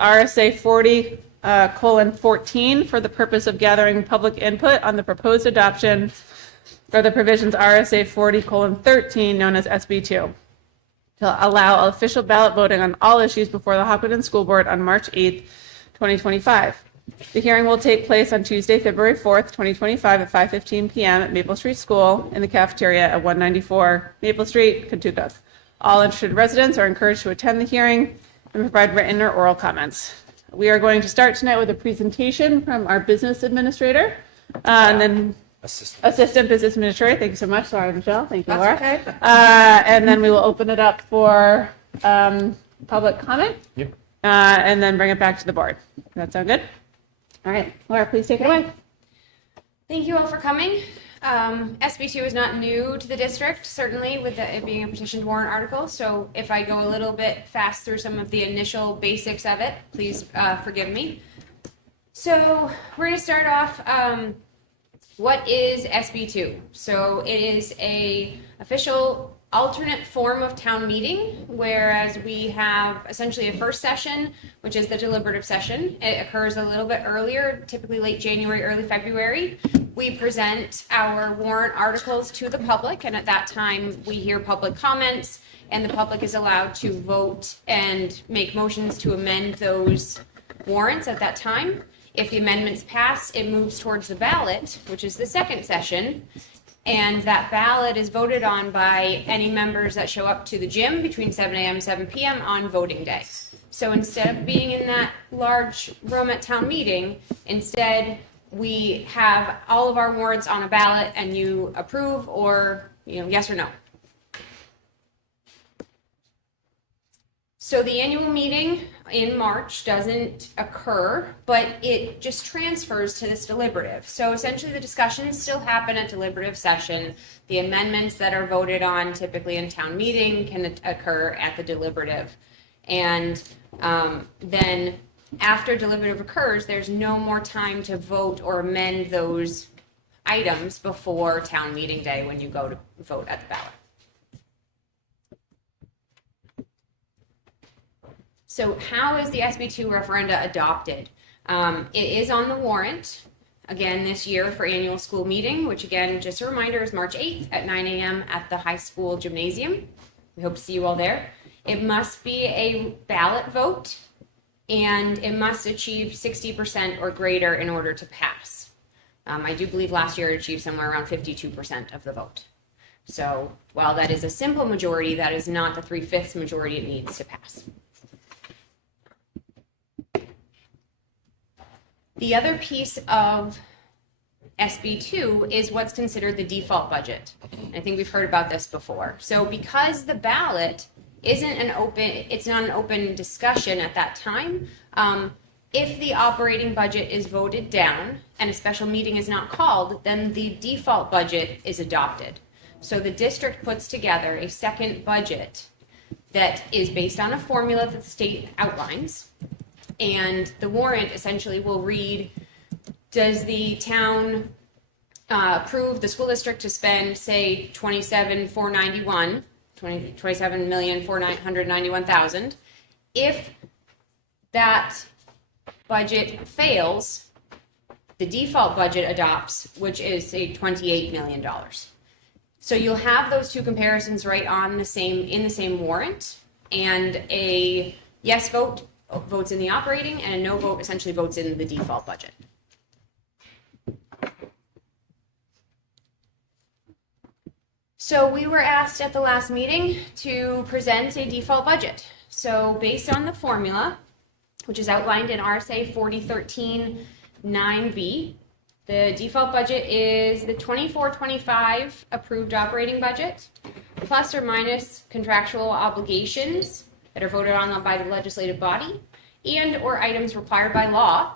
RSA 40:14 for the purpose of gathering public input on the proposed adoption for the provisions RSA 40:13, known as SB2, to allow official ballot voting on all issues before the Hopkinton School Board on March 8th, 2025. The hearing will take place on Tuesday, February 4th, 2025 at 5:15 p.m. at Maple Street School in the cafeteria at 194 Maple Street, Kentucky. All interested residents are encouraged to attend the hearing and provide written or oral comments. We are going to start tonight with a presentation from our business administrator, and then assistant business administrator. Thank you so much, Laura Michelle. Thank you, Laura. That's okay. And then we will open it up for public comment. Yep. And then bring it back to the board. Does that sound good? All right, Laura, please take it away. Thank you all for coming. SB2 is not new to the district, certainly with it being a petitioned warrant article. So if I go a little bit fast through some of the initial basics of it, please forgive me. So we're going to start off. What is SB2? So it is a official alternate form of town meeting, whereas we have essentially a first session, which is the deliberative session. It occurs a little bit earlier, typically late January, early February. We present our warrant articles to the public, and at that time we hear public comments, and the public is allowed to vote and make motions to amend those warrants at that time. If the amendments pass, it moves towards the ballot, which is the second session. And that ballot is voted on by any members that show up to the gym between 7 a.m. and 7 p.m. on voting day. So instead of being in that large room at town meeting, instead we have all of our warrants on a ballot and you approve or, yes or no. So the annual meeting in March doesn't occur, but it just transfers to this deliberative. So essentially the discussions still happen at deliberative session. The amendments that are voted on typically in town meeting can occur at the deliberative. And then after deliberative occurs, there's no more time to vote or amend those items before town meeting day when you go to vote at the ballot. So how is the SB2 referenda adopted? It is on the warrant, again, this year for annual school meeting, which again, just a reminder, is March 8th at 9 a.m. at the high school gymnasium. We hope to see you all there. It must be a ballot vote, and it must achieve 60% or greater in order to pass. I do believe last year it achieved somewhere around 52% of the vote. So while that is a simple majority, that is not the 3/5 majority it needs to pass. The other piece of SB2 is what's considered the default budget. I think we've heard about this before. So because the ballot it's not an open discussion at that time, if the operating budget is voted down and a special meeting is not called, then the default budget is adopted. So the district puts together a second budget that is based on a formula that the state outlines. And the warrant essentially will read, does the town approve the school district to spend, say, $27,491,000. If that budget fails, the default budget adopts, which is, say, $28 million. So you'll have those two comparisons right on in the same warrant, and a yes vote votes in the operating, and a no vote essentially votes in the default budget. So we were asked at the last meeting to present a default budget. So based on the formula, which is outlined in RSA 4013 9B, the default budget is the 24-25 approved operating budget, plus or minus contractual obligations that are voted on by the legislative body, and or items required by law,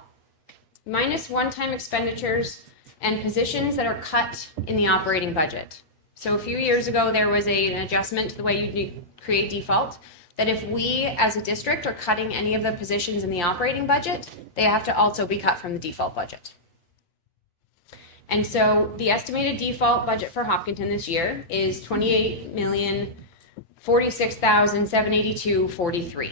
minus one-time expenditures and positions that are cut in the operating budget. So a few years ago, there was an adjustment to the way you create default, that if we as a district are cutting any of the positions in the operating budget, they have to also be cut from the default budget. And so the estimated default budget for Hopkinton this year is $28,046,782.43.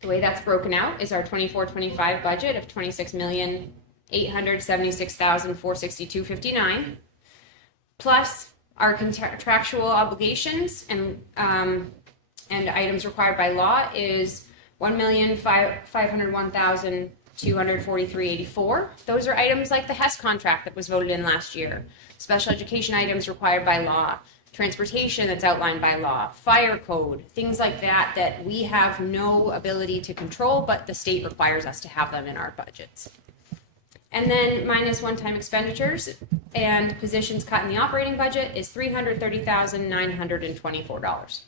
The way that's broken out is our 24-25 budget of $26,876,462.59, plus our contractual obligations and items required by law is $1,501,243.84. Those are items like the HES contract that was voted in last year, special education items required by law, transportation that's outlined by law, fire code, things like that that we have no ability to control, but the state requires us to have them in our budgets. And then minus one-time expenditures and positions cut in the operating budget is $330,924.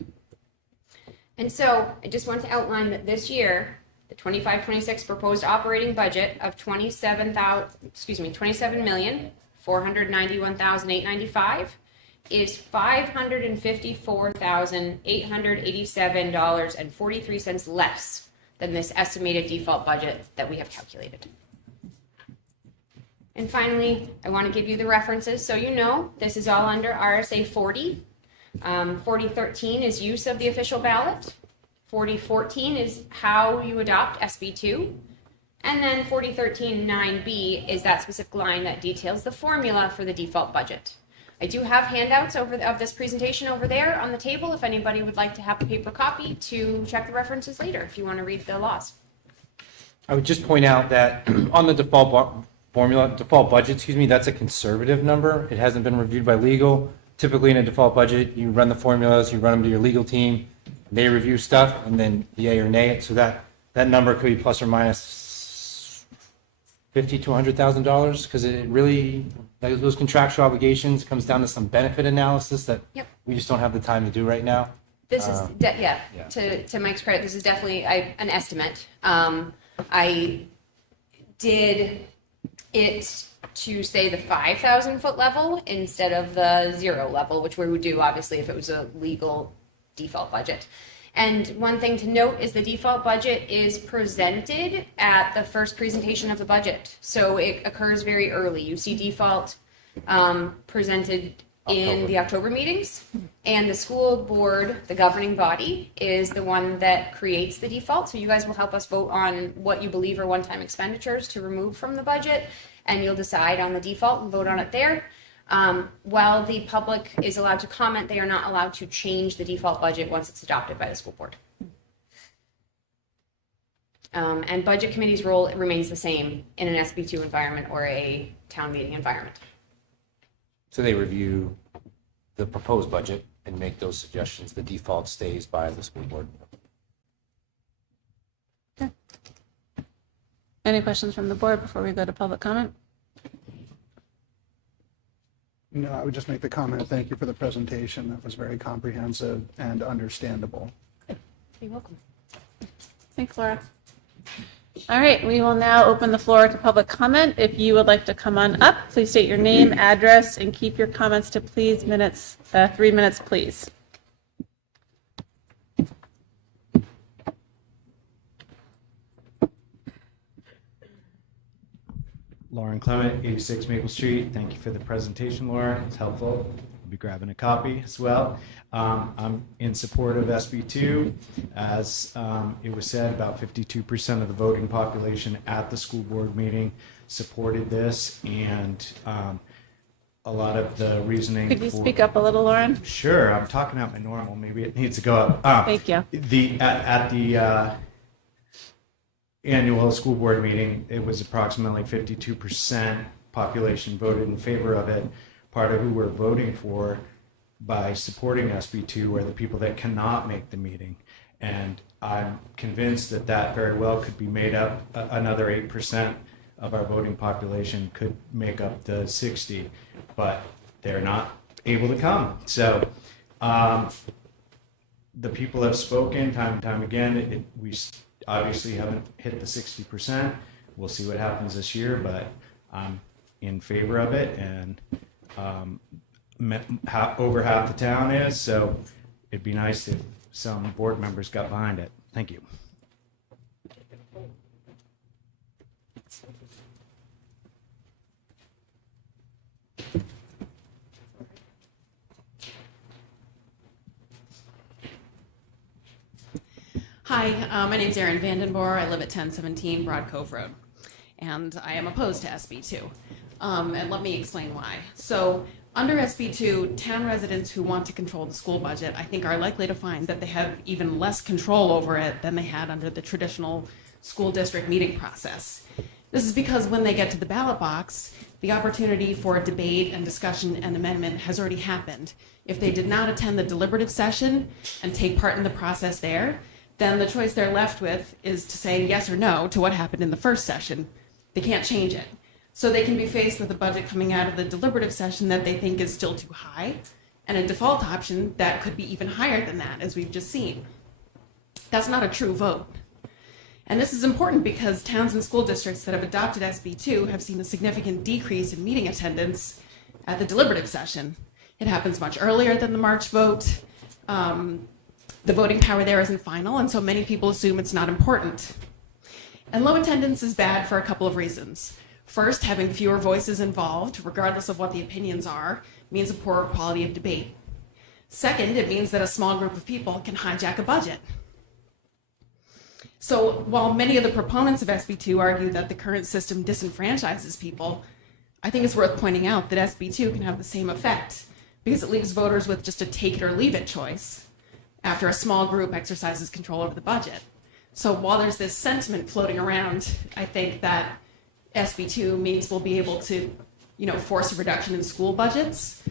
And so I just want to outline that this year, the 25-26 proposed operating budget of $27,491,895 is $554,887.43 less than this estimated default budget that we have calculated. And finally, I want to give you the references so you know this is all under RSA 40. 4013 is use of the official ballot. 4014 is how you adopt SB2. And then 4013 9B is that specific line that details the formula for the default budget. I do have handouts of this presentation over there on the table if anybody would like to have a paper copy to check the references later if you want to read the laws. I would just point out that on the default budget, that's a conservative number. It hasn't been reviewed by legal. Typically in a default budget, you run the formulas, you run them to your legal team, they review stuff, and then yay or nay it. So that number could be plus or minus $50,000 to $100,000 because it really, those contractual obligations comes down to some benefit analysis that we just don't have the time to do right now. This is, to Mike's credit, this is definitely an estimate. I did it to say the 5,000 foot level instead of the 0 level, which we would do obviously if it was a legal default budget. And one thing to note is the default budget is presented at the first presentation of the budget. So it occurs very early. You see default presented in the October meetings, and the school board, the governing body, is the one that creates the default. So you guys will help us vote on what you believe are one-time expenditures to remove from the budget, and you'll decide on the default and vote on it there. While the public is allowed to comment, they are not allowed to change the default budget once it's adopted by the school board. And budget committee's role remains the same in an SB2 environment or a town meeting environment. So they review the proposed budget and make those suggestions. The default stays by the school board. Okay. Any questions from the board before we go to public comment? No, I would just make the comment, thank you for the presentation. That was very comprehensive and understandable. You're welcome. Thanks, Laura. All right, we will now open the floor to public comment. If you would like to come on up, please state your name, address, and keep your comments to 3 minutes, please. Lauren Clement, 86 Maple Street. Thank you for the presentation, Laura. It's helpful. I'll be grabbing a copy as well. I'm in support of SB2. As it was said, about 52% of the voting population at the school board meeting supported this, and a lot of the reasoning. Could you speak up a little, Lauren? Sure, I'm talking out my normal. Maybe it needs to go up. Thank you. At the annual school board meeting, it was approximately 52% population voted in favor of it. Part of who we're voting for by supporting SB2 are the people that cannot make the meeting. And I'm convinced that that very well could be made up. Another 8% of our voting population could make up the 60, but they're not able to come. So the people have spoken time and time again. We obviously haven't hit the 60%. We'll see what happens this year, but I'm in favor of it, and over half the town is, so it'd be nice if some board members got behind it. Thank you. Hi, my name's Erin Vandenboer. I live at 1017 Broad Cove Road, and I am opposed to SB2. And let me explain why. So, under SB2, town residents who want to control the school budget, I think, are likely to find that they have even less control over it than they had under the traditional school district meeting process. This is because when they get to the ballot box, the opportunity for debate and discussion and amendment has already happened. If they did not attend the deliberative session and take part in the process there, then the choice they're left with is to say yes or no to what happened in the first session. They can't change it. So they can be faced with a budget coming out of the deliberative session that they think is still too high, and a default option that could be even higher than that, as we've just seen. That's not a true vote. And this is important because towns and school districts that have adopted SB2 have seen a significant decrease in meeting attendance at the deliberative session. It happens much earlier than the March vote. The voting power there isn't final, and so many people assume it's not important. And low attendance is bad for a couple of reasons. First, having fewer voices involved, regardless of what the opinions are, means a poorer quality of debate. Second, it means that a small group of people can hijack a budget. So while many of the proponents of SB2 argue that the current system disenfranchises people, I think it's worth pointing out that SB2 can have the same effect because it leaves voters with just a take it or leave it choice after a small group exercises control over the budget. So while there's this sentiment floating around, I think that SB2 means we'll be able to, force a reduction in school budgets.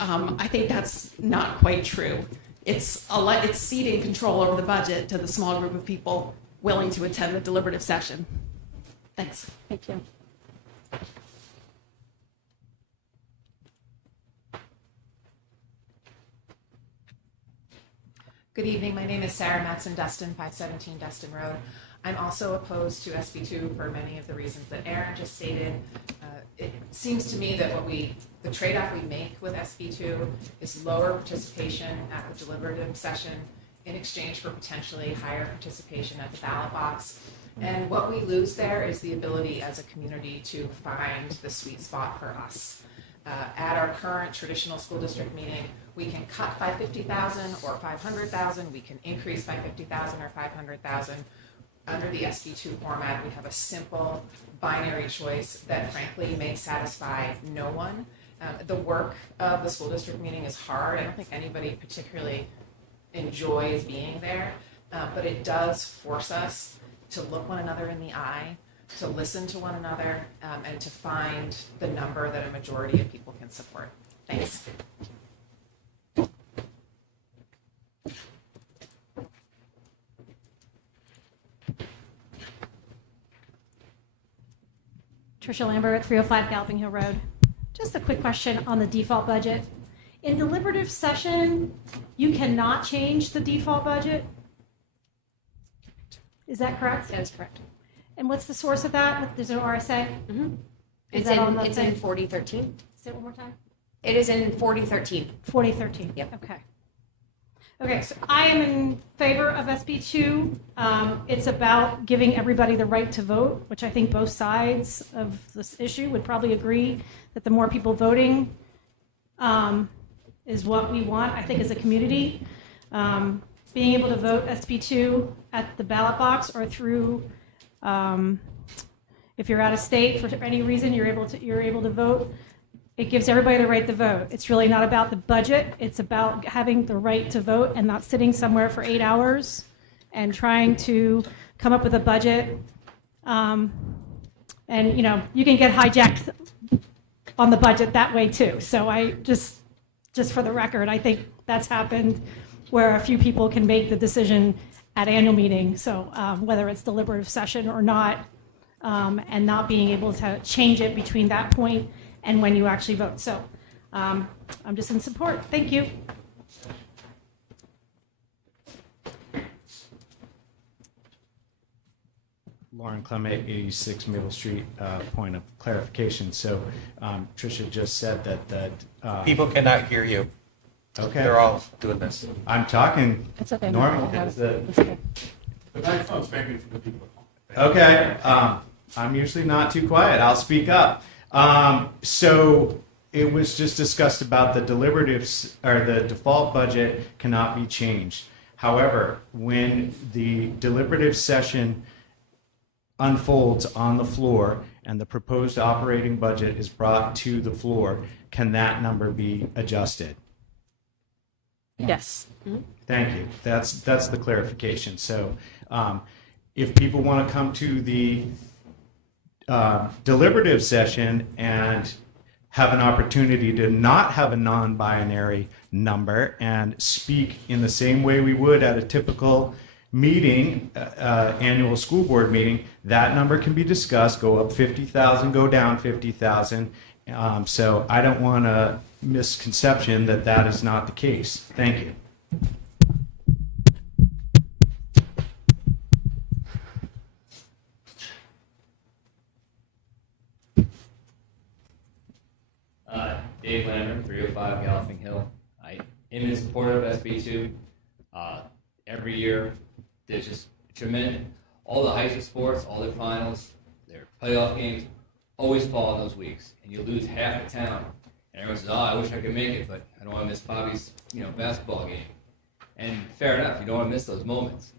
I think that's not quite true. It's ceding control over the budget to the small group of people willing to attend the deliberative session. Thanks. Thank you. Good evening. My name is Sarah Matson-Dustin, 517 Dustin Road. I'm also opposed to SB2 for many of the reasons that Aaron just stated. It seems to me that the trade-off we make with SB2 is lower participation at the deliberative session in exchange for potentially higher participation at the ballot box. And what we lose there is the ability as a community to find the sweet spot for us. At our current traditional school district meeting, we can cut by 50,000 or 500,000. We can increase by 50,000 or 500,000. Under the SB2 format, we have a simple binary choice that frankly may satisfy no one. The work of the school district meeting is hard. I don't think anybody particularly enjoys being there, but it does force us to look one another in the eye, to listen to one another, and to find the number that a majority of people can support. Thanks. Tricia Lambert at 305 Galloping Hill Road. Just a quick question on the default budget. In deliberative session, you cannot change the default budget? Is that correct? That is correct. And what's the source of that? There's an RSA? Mm-hmm. Is It's that on in the it's thing? in 4013. Say it one more time. It is in 4013. 4013. Yep. Okay. Okay, so I am in favor of SB2. It's about giving everybody the right to vote, which I think both sides of this issue would probably agree that the more people voting is what we want, I think, as a community. Being able to vote SB2 at the ballot box or through, if you're out of state for any reason, you're able to vote. It gives everybody the right to vote. It's really not about the budget. It's about having the right to vote and not sitting somewhere for 8 hours and trying to come up with a budget. And, you can get hijacked on the budget that way too. So I just for the record, I think that's happened where a few people can make the decision at annual meeting. So whether it's deliberative session or not, and not being able to change it between that point and when you actually vote. So I'm just in support. Thank you. Lauren Clement, 86 Maple Street, point of clarification. So Tricia just said that People cannot hear you. okay, They're all doing this. I'm talking It's okay. normal. It's Is it- okay. Okay, I'm usually not too quiet. I'll speak up. So it was just discussed about the deliberatives or the default budget cannot be changed. However, when the deliberative session unfolds on the floor and the proposed operating budget is brought to the floor, can that number be adjusted? Yes. Thank you. That's the clarification. So if people want to come to the deliberative session and have an opportunity to not have a non-binary number and speak in the same way we would at a typical meeting, annual school board meeting, that number can be discussed, go up 50,000, go down 50,000. So I don't want a misconception that that is not the case. Thank you. Dave Landry, 305 Galloping Hill. I am in support of SB2. Every year, there's just tremendous, all the high school sports, all their finals, their playoff games, always fall in those weeks. And you lose half the town. And everyone says, oh, I wish I could make it, but I don't want to miss Bobby's, basketball game. And fair enough, you don't want to miss those moments.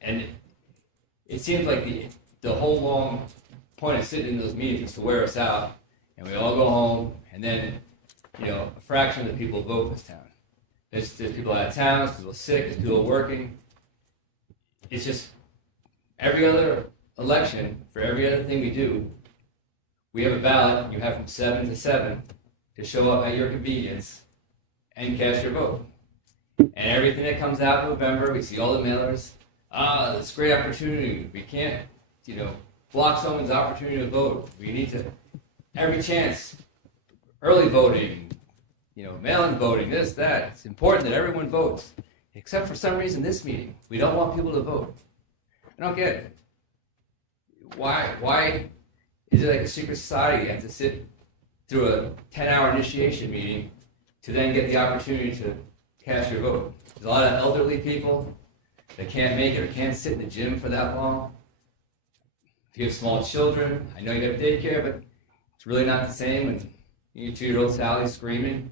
And it seems like the whole long point of sitting in those meetings is to wear us out. And we all go home, and then, a fraction of the people vote in this town. There's people out of town, there's people sick, there's people working. It's just every other election, for every other thing we do, we have a ballot, you have from 7 to 7 to show up at your convenience and cast your vote. And everything that comes out in November, we see all the mailers. It's a great opportunity. We can't, block someone's opportunity to vote. We need to, every chance, early voting, mail-in voting, this, that. It's important that everyone votes. Except for some reason this meeting, we don't want people to vote. I don't get it. Why is it like a secret society? You have to sit through a 10-hour initiation meeting to then get the opportunity to cast your vote. There's a lot of elderly people that can't make it or can't sit in the gym for that long. If you have small children, I know you have daycare, but it's really not the same when your 2-year-old Sally's screaming.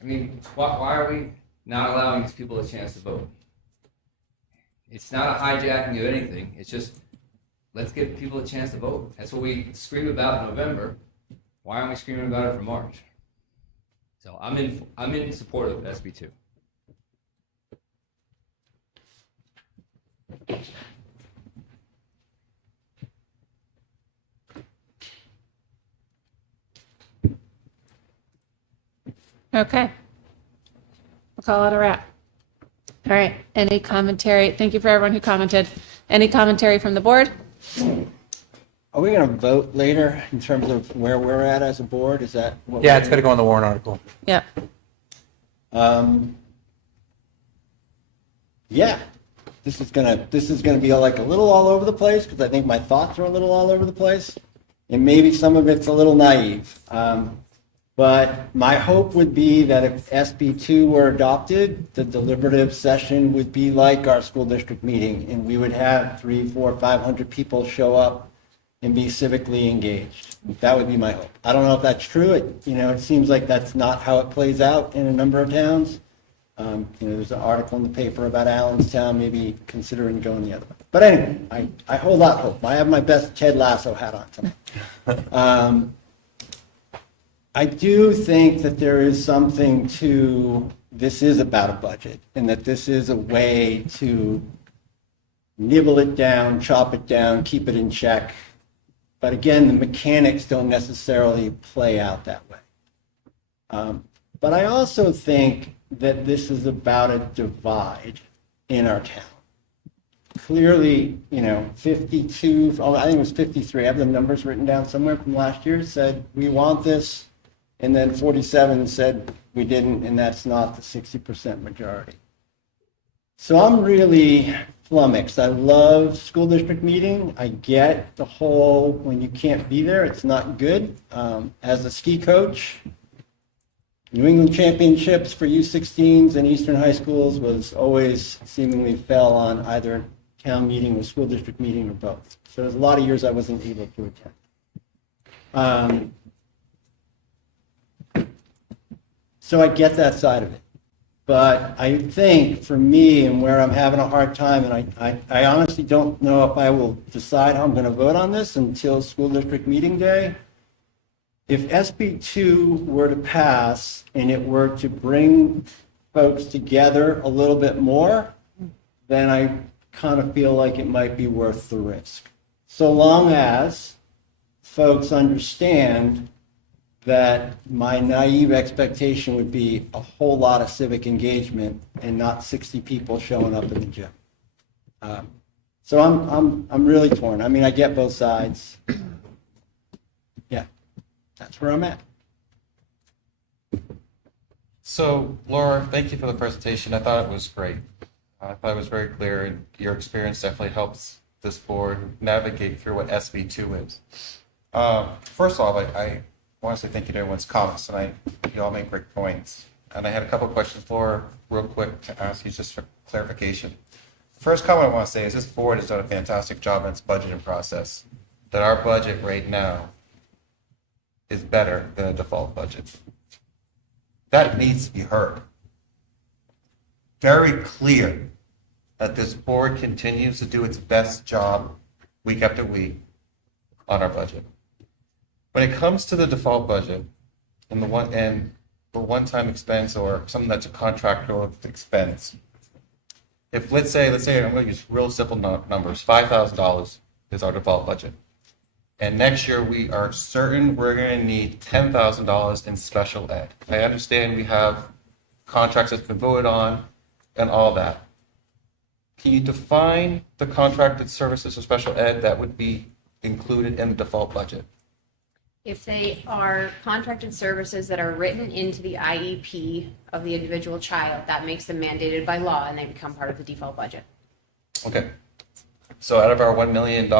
I mean, why are we not allowing these people a chance to vote? It's not a hijacking of anything. It's just, let's give people a chance to vote. That's what we scream about in November. Why aren't we screaming about it for March? So I'm in support of SB2. Okay. We'll call it a wrap. All right. Any commentary? Thank you for everyone who commented. Any commentary from the board? Are we going to vote later in terms of where we're at as a board? Is that what Yeah, it's got to go on the warrant article. Yep. Yeah. This is gonna be like a little all over the place because I think my thoughts are a little all over the place, and maybe some of it's a little naive. But my hope would be that if SB2 were adopted, the deliberative session would be like our school district meeting, and we would have 300, 400, 500 people show up and be civically engaged. That would be my hope. I don't know if that's true. It seems like that's not how it plays out in a number of towns. There's an article in the paper about Allenstown maybe considering going the other way. But anyway, I hold out hope. I have my best Ted Lasso hat on tonight. I do think that there is something to, this is about a budget, and that this is a way to nibble it down, chop it down, keep it in check. But again, the mechanics don't necessarily play out that way. But I also think that this is about a divide in our town. Clearly, 52, I think it was 53, I have the numbers written down somewhere from last year, said we want this, and then 47 said we didn't, and that's not the 60% majority. So I'm really flummoxed. I love school district meeting. I get the whole, when you can't be there, it's not good. As a ski coach, New England Championships for U16s and Eastern high schools was always seemingly fell on either town meeting or school district meeting or both. So there's a lot of years I wasn't able to attend. So I get that side of it. But I think for me and where I'm having a hard time, and I honestly don't know if I will decide how I'm going to vote on this until school district meeting day. If SB2 were to pass and it were to bring folks together a little bit more, then I kind of feel like it might be worth the risk. So long as folks understand that my naive expectation would be a whole lot of civic engagement and not 60 people showing up in the gym. So I'm really torn. I mean, I get both sides. Yeah, that's where I'm at. So, Laura, thank you for the presentation. I thought it was great. I thought it was very clear, and your experience definitely helps this board navigate through what SB2 is. First of all, I want to say thank you to everyone's comments tonight. You all make great points. And I had a couple of questions, Laura, real quick to ask you just for clarification. First comment I want to say is this board has done a fantastic job in its budgeting process. That our budget right now is better than a default budget. That needs to be heard. Very clear that this board continues to do its best job week after week on our budget. When it comes to the default budget and for one-time expense or something that's a contractual expense, if let's say I'm going to use real simple numbers, $5,000 is our default budget, and next year we are certain we're going to need $10,000 in special ed. I understand we have contracts that's been voted on and all that. Can you define the contracted services for special ed that would be included in the default budget? If they are contracted services that are written into the IEP of the individual child, that makes them mandated by law and they become part of the default budget. Okay. So out of our $1 million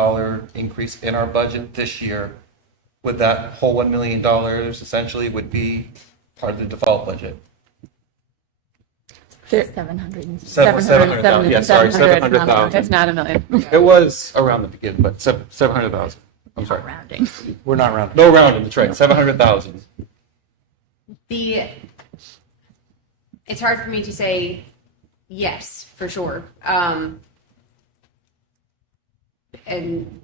increase in our budget this year, would that whole $1 million essentially would be part of the default budget? 700. 700,000. Yeah, sorry, 700,000. It's not a million. It was around the beginning, but 700,000. I'm sorry. Rounding. We're not rounding. No rounding, that's right, 700,000. It's hard for me to say yes, for sure. And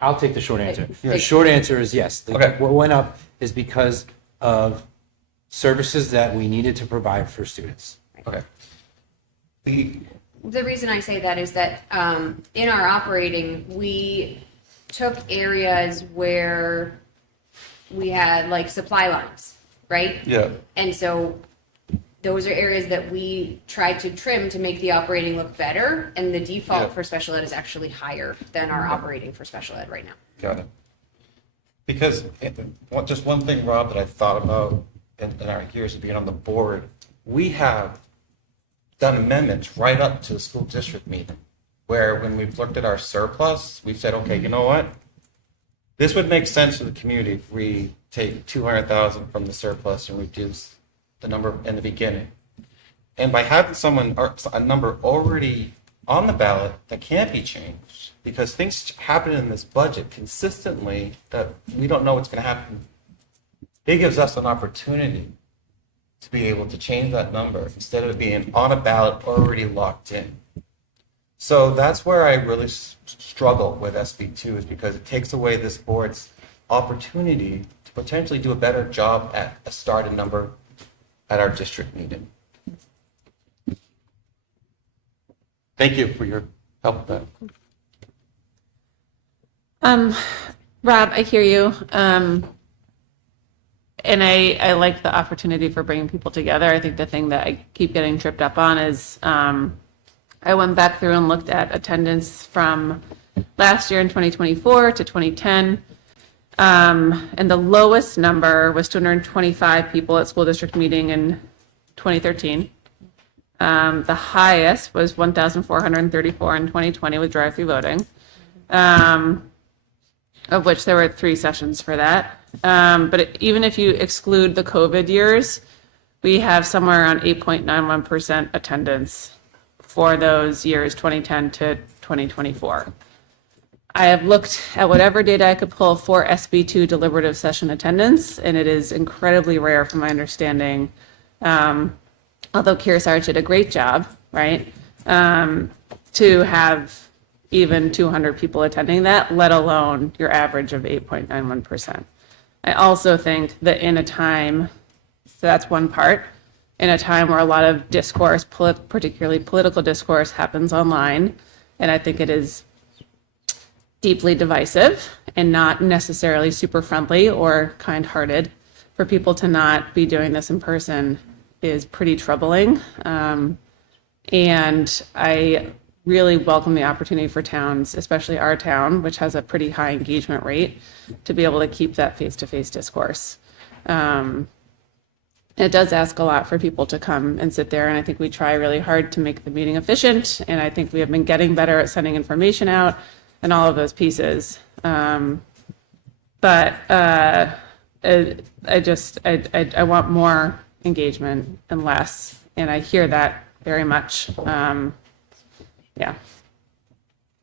I'll take the short answer. Okay. The short answer is yes. Okay. What went up is because of services that we needed to provide for students. Okay. the reason I say that is that in our operating, we took areas where we had like supply lines, right? Yeah. And so those are areas that we tried to trim to make the operating look better. And the default Yeah. for special ed is actually higher than our operating for special ed right now. Got it. Because just one thing, Rob, that I thought about in our years of being on the board, we have done amendments right up to the school district meeting, where when we've looked at our surplus, we said, okay, you know what? This would make sense to the community if we take 200,000 from the surplus and reduce the number in the beginning. And by having someone or a number already on the ballot that can't be changed, because things happen in this budget consistently that we don't know what's going to happen, it gives us an opportunity to be able to change that number instead of it being on a ballot already locked in. So that's where I really struggle with SB2, is because it takes away this board's opportunity to potentially do a better job at a starting number at our district meeting. Thank you for your help with that. Rob, I hear you. And I like the opportunity for bringing people together. I think the thing that I keep getting tripped up on is I went back through and looked at attendance from last year in 2024 to 2010. And the lowest number was 225 people at school district meeting in 2013. The highest was 1,434 in 2020 with drive-through voting, of which there were 3 sessions for that. But even if you exclude the COVID years, we have somewhere around 8.91% attendance for those years, 2010 to 2024. I have looked at whatever data I could pull for SB2 deliberative session attendance, and it is incredibly rare from my understanding although Kearsarge did a great job, right? To have even 200 people attending that, let alone your average of 8.91%. I also think that in a time, so that's one part, in a time where a lot of discourse, particularly political discourse, happens online, and I think it is deeply divisive and not necessarily super friendly or kind-hearted, for people to not be doing this in person is pretty troubling. And I really welcome the opportunity for towns, especially our town, which has a pretty high engagement rate, to be able to keep that face-to-face discourse. It does ask a lot for people to come and sit there, and I think we try really hard to make the meeting efficient, and I think we have been getting better at sending information out and all of those pieces. But I want more engagement and less, and I hear that very much. Yeah.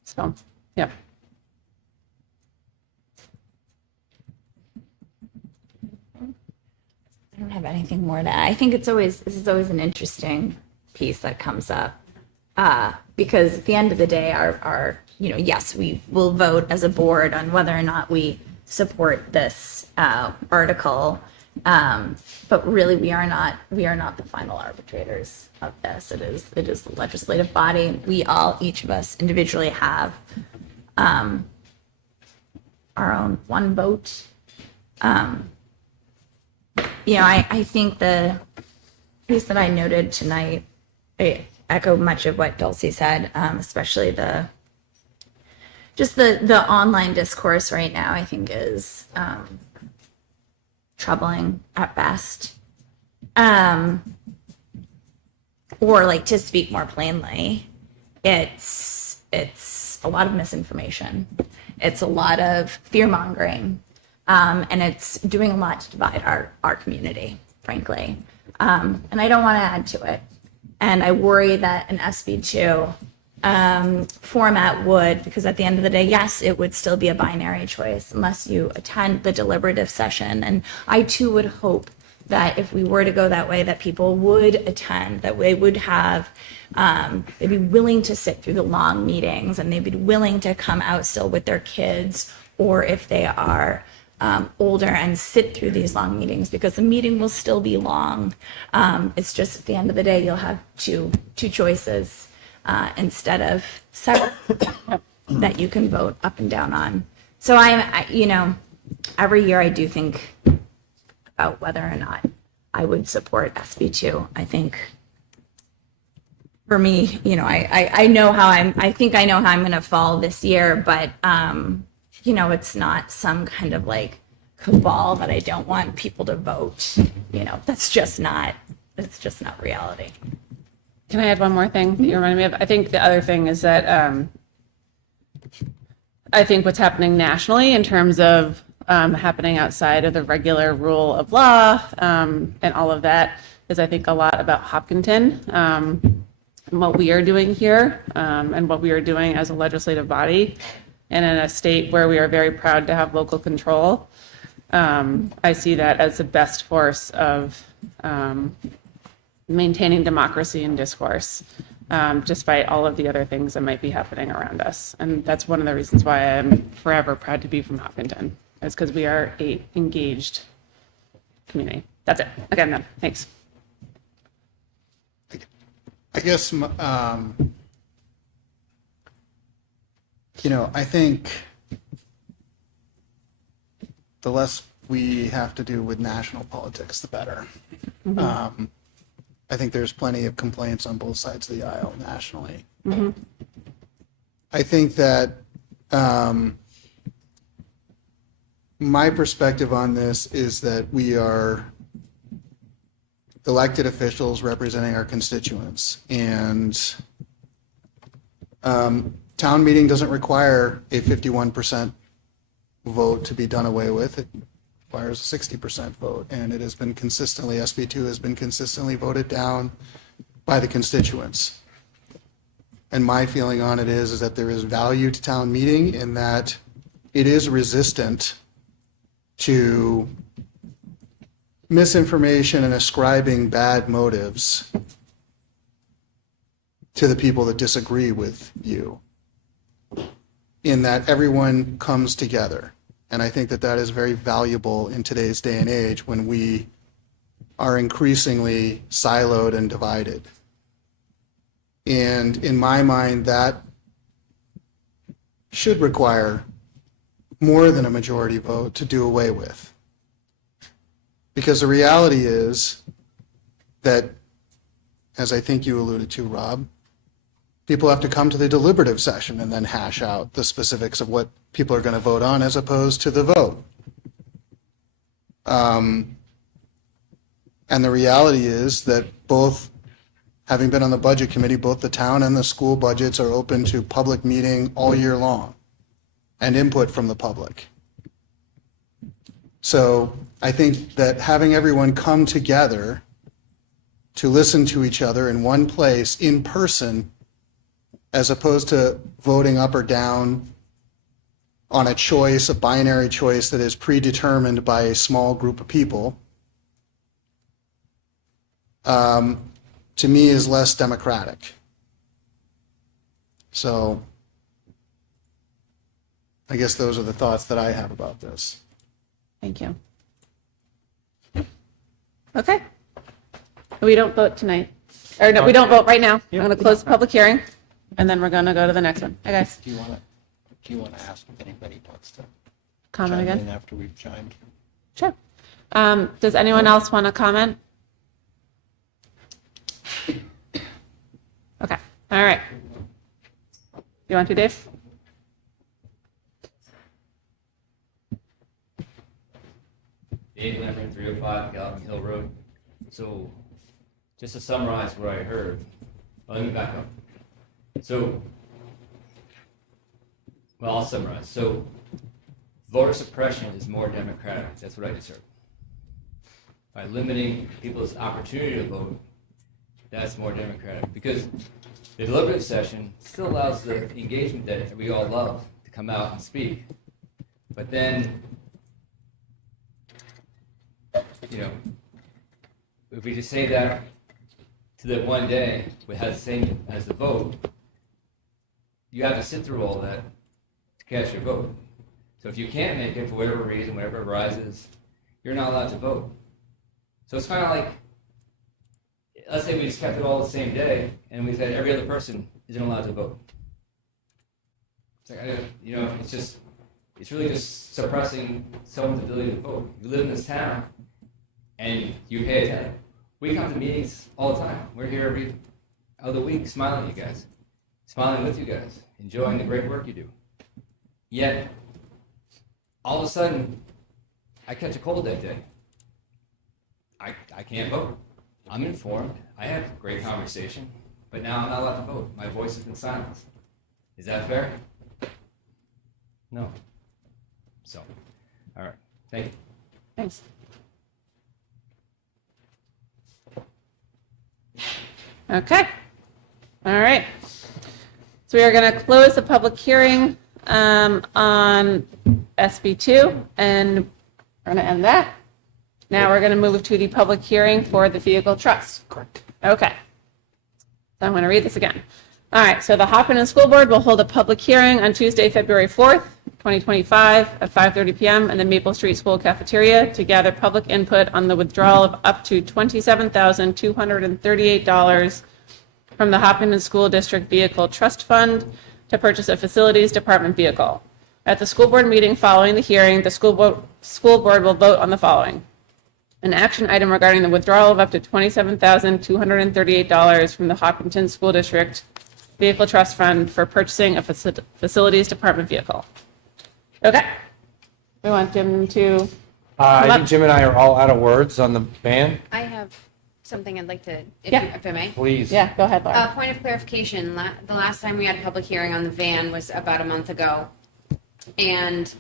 So, yeah. I don't have anything more to add. I think this is always an interesting piece that comes up, because at the end of the day, our yes, we will vote as a board on whether or not we support this article, but really we are not the final arbitrators of this. It is the legislative body. We all, each of us individually, have our own one vote. I think the piece that I noted tonight, I echo much of what Dulcie said, especially the online discourse right now, I think is troubling at best. Or, like, to speak more plainly, it's a lot of misinformation. It's a lot of fear-mongering. And it's doing a lot to divide our community, frankly. And I don't want to add to it. And I worry that an SB2 format would, because at the end of the day, yes, it would still be a binary choice unless you attend the deliberative session. And I too would hope that if we were to go that way, that people would attend, that they would have, they'd be willing to sit through the long meetings, and they'd be willing to come out still with their kids, or if they are older, and sit through these long meetings, because the meeting will still be long. It's just at the end of the day, you'll have two choices instead of several that you can vote up and down on. So every year I do think about whether or not I would support SB2. I think for me, I know how I think I know how I'm going to fall this year, but it's not some kind of like cabal that I don't want people to vote. It's just not reality. Can I add one more thing that you reminded me of? I think the other thing is that I think what's happening nationally in terms of happening outside of the regular rule of law and all of that is, I think, a lot about Hopkinton and what we are doing here and what we are doing as a legislative body. And in a state where we are very proud to have local control, I see that as the best force of maintaining democracy and discourse, despite all of the other things that might be happening around us. And that's one of the reasons why I'm forever proud to be from Hopkinton, is because we are a engaged community. That's it. Okay, I'm done. Thanks. I guess, I think the less we have to do with national politics, the better. I think there's plenty of complaints on both sides of the aisle nationally. I think that my perspective on this is that we are elected officials representing our constituents, and town meeting doesn't require a 51% vote to be done away with. It requires a 60% vote, and it has been consistently, SB2 has been consistently voted down by the constituents. And my feeling on it is that there is value to town meeting in that it is resistant to misinformation and ascribing bad motives to the people that disagree with you, in that everyone comes together. And I think that that is very valuable in today's day and age when we are increasingly siloed and divided. And in my mind, that should require more than a majority vote to do away with. Because the reality is that, as I think you alluded to, Rob, people have to come to the deliberative session and then hash out the specifics of what people are going to vote on as opposed to the vote. And the reality is that both, having been on the budget committee, both the town and the school budgets are open to public meeting all year long and input from the public. So I think that having everyone come together to listen to each other in one place in person, as opposed to voting up or down on a choice, a binary choice that is predetermined by a small group of people, to me is less democratic. So I guess those are the thoughts that I have about this. Thank you. Okay. We don't vote tonight. Or no, we don't vote right now. I'm going to close the public hearing, and then we're going to go to the next one. Hey, guys, Do you want to ask if anybody wants to comment chime in again? after we've chimed? Sure. Does anyone else want to comment? Okay. All right. You want to, Dave? Dave Lambert, 305 Galvin Hill Road. So, just to summarize what I heard, let me back up. So, well, I'll summarize. So, voter suppression is more democratic. That's what I just heard. By limiting people's opportunity to vote, that's more democratic. Because the deliberative session still allows the engagement that we all love to come out and speak. But then, you know, if we just say that to the one day, it has the same as the vote, you have to sit through all that to cast your vote. So if you can't make it for whatever reason, whatever arises, you're not allowed to vote. So it's kind of like, let's say we just kept it all the same day, and we said every other person isn't allowed to vote. It's like, you know, it's really just suppressing someone's ability to vote. If you live in this town, and you pay attention. We come to meetings all the time. We're here every other week smiling at you guys, smiling with you guys, enjoying the great work you do. Yet, all of a sudden, I catch a cold that day. I can't vote. I'm informed. I have great conversation, but now I'm not allowed to vote. My voice has been silenced. Is that fair? No. So, all right. Thank you. Thanks. Okay. All right. So we are going to close the public hearing on SB2, and we're going to end that. Now we're going to move to the public hearing for the vehicle trust. Correct. Okay. So I'm going to read this again. All right. So the Hopkinton School Board will hold a public hearing on Tuesday, February 4th, 2025 at 5:30 p.m. in the Maple Street School Cafeteria to gather public input on the withdrawal of up to $27,238 from the Hopkinton School District Vehicle Trust Fund to purchase a facilities department vehicle. At the school board meeting following the hearing, the school board will vote on the following. An action item regarding the withdrawal of up to $27,238 from the Hopkinton School District Vehicle Trust Fund for purchasing a facilities department vehicle. Okay. We want Jim to. I think Jim and I are all out of words on the ban. I have something I'd like to, Yeah. if I may. Please. Yeah, go ahead, Laura. Point of clarification, the last time we had a public hearing on the van was about a month ago. And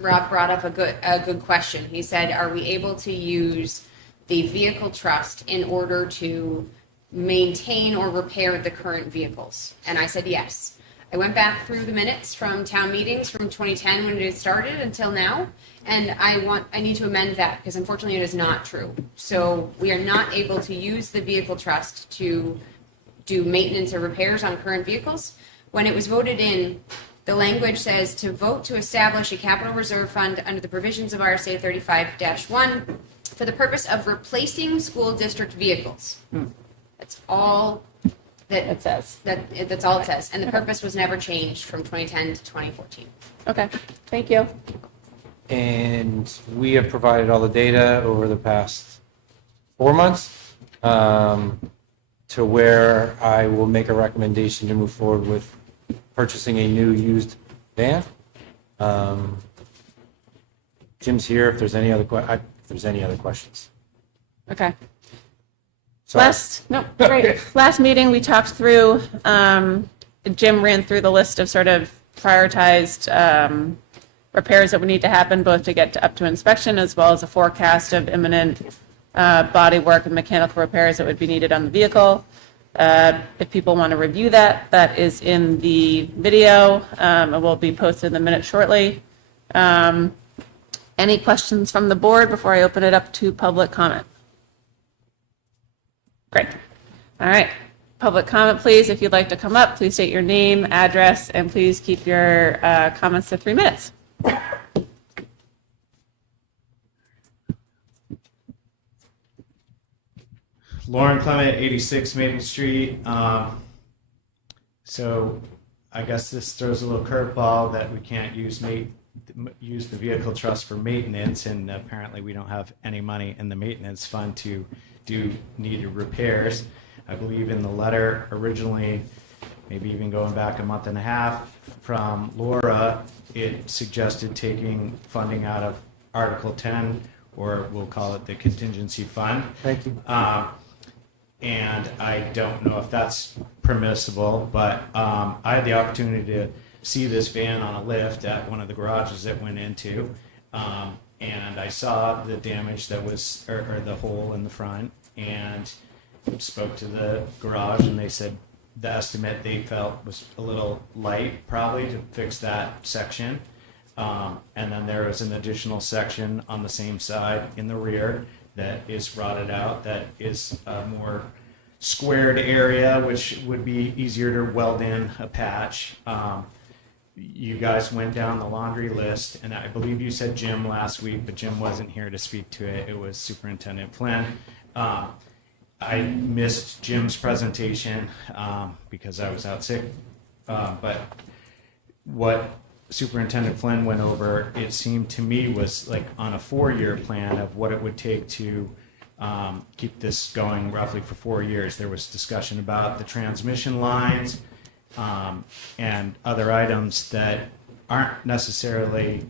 Rob brought up a good question. He said, are we able to use the vehicle trust in order to maintain or repair the current vehicles? And I said, yes. I went back through the minutes from town meetings from 2010 when it started until now, and I need to amend that because unfortunately it is not true. So we are not able to use the vehicle trust to do maintenance or repairs on current vehicles. When it was voted in, the language says to vote to establish a capital reserve fund under the provisions of RSA 35-1 for the purpose of replacing school district vehicles. That's all that It says. that's all it says. And the purpose was never changed from 2010 to 2014. Okay, thank you. And we have provided all the data over the past 4 months to where I will make a recommendation to move forward with purchasing a new used van. Jim's here if there's any other questions. Okay. Sorry. Last meeting, we talked through, Jim ran through the list of sort of prioritized repairs that would need to happen, both to get up to inspection as well as a forecast of imminent body work and mechanical repairs that would be needed on the vehicle. If people want to review that, that is in the video. It will be posted in the minutes shortly. Any questions from the board before I open it up to public comment? Great. All right. Public comment, please. If you'd like to come up, please state your name, address, and please keep your comments to 3 minutes. Lauren Clement, 86 Maple Street. So I guess this throws a little curveball that we can't use the vehicle trust for maintenance, and apparently we don't have any money in the maintenance fund to do needed repairs. I believe in the letter originally, maybe even going back a month and a half from Laura, it suggested taking funding out of Article 10, or we'll call it the contingency fund. Thank you. And I don't know if that's permissible, but I had the opportunity to see this van on a lift at one of the garages it went into, and I saw the damage that was, or the hole in the front, and spoke to the garage, and they said the estimate they felt was a little light, probably, to fix that section. And then there was an additional section on the same side in the rear that is rotted out, that is a more squared area, which would be easier to weld in a patch. You guys went down the laundry list, and I believe you said Jim last week, but Jim wasn't here to speak to it. It was Superintendent Flynn. I missed Jim's presentation because I was out sick. But what Superintendent Flynn went over, it seemed to me, was like on a 4-year plan of what it would take to keep this going roughly for 4 years. There was discussion about the transmission lines and other items that aren't necessarily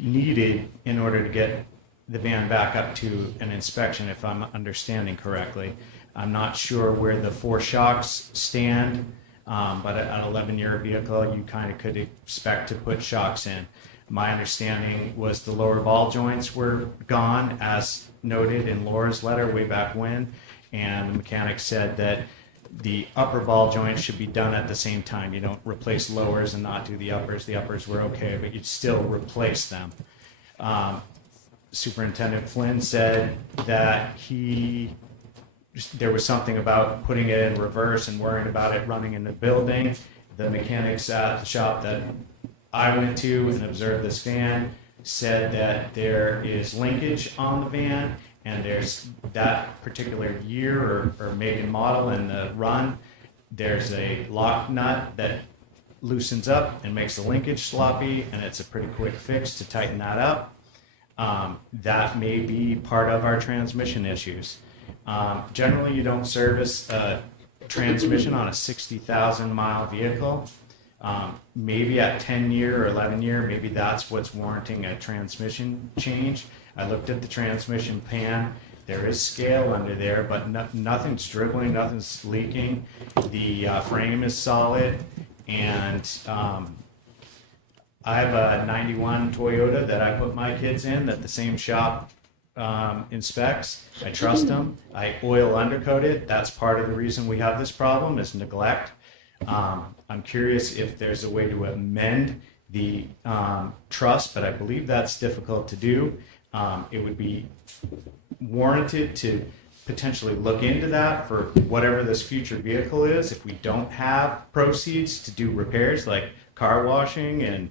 needed in order to get the van back up to an inspection, if I'm understanding correctly. I'm not sure where the 4 shocks stand, but an 11-year vehicle, you kind of could expect to put shocks in. My understanding was the lower ball joints were gone, as noted in Laura's letter way back when, and the mechanic said that the upper ball joints should be done at the same time. You don't replace lowers and not do the uppers. The uppers were okay, but you'd still replace them. Superintendent Flynn said that there was something about putting it in reverse and worrying about it running in the building. The mechanics at the shop that I went to and observed this van said that there is linkage on the van, and there's that particular year or make and model in the run, there's a lock nut that loosens up and makes the linkage sloppy, and it's a pretty quick fix to tighten that up. That may be part of our transmission issues. Generally, you don't service a transmission on a 60,000 mile vehicle. Maybe at 10-year or 11-year, maybe that's what's warranting a transmission change. I looked at the transmission pan. There is scale under there, but nothing's dribbling, nothing's leaking. The frame is solid, and I have a 91 Toyota that I put my kids in that the same shop inspects. I trust them. I oil undercoat it. That's part of the reason we have this problem, is neglect. I'm curious if there's a way to amend the trust, but I believe that's difficult to do. It would be warranted to potentially look into that for whatever this future vehicle is. If we don't have proceeds to do repairs like car washing and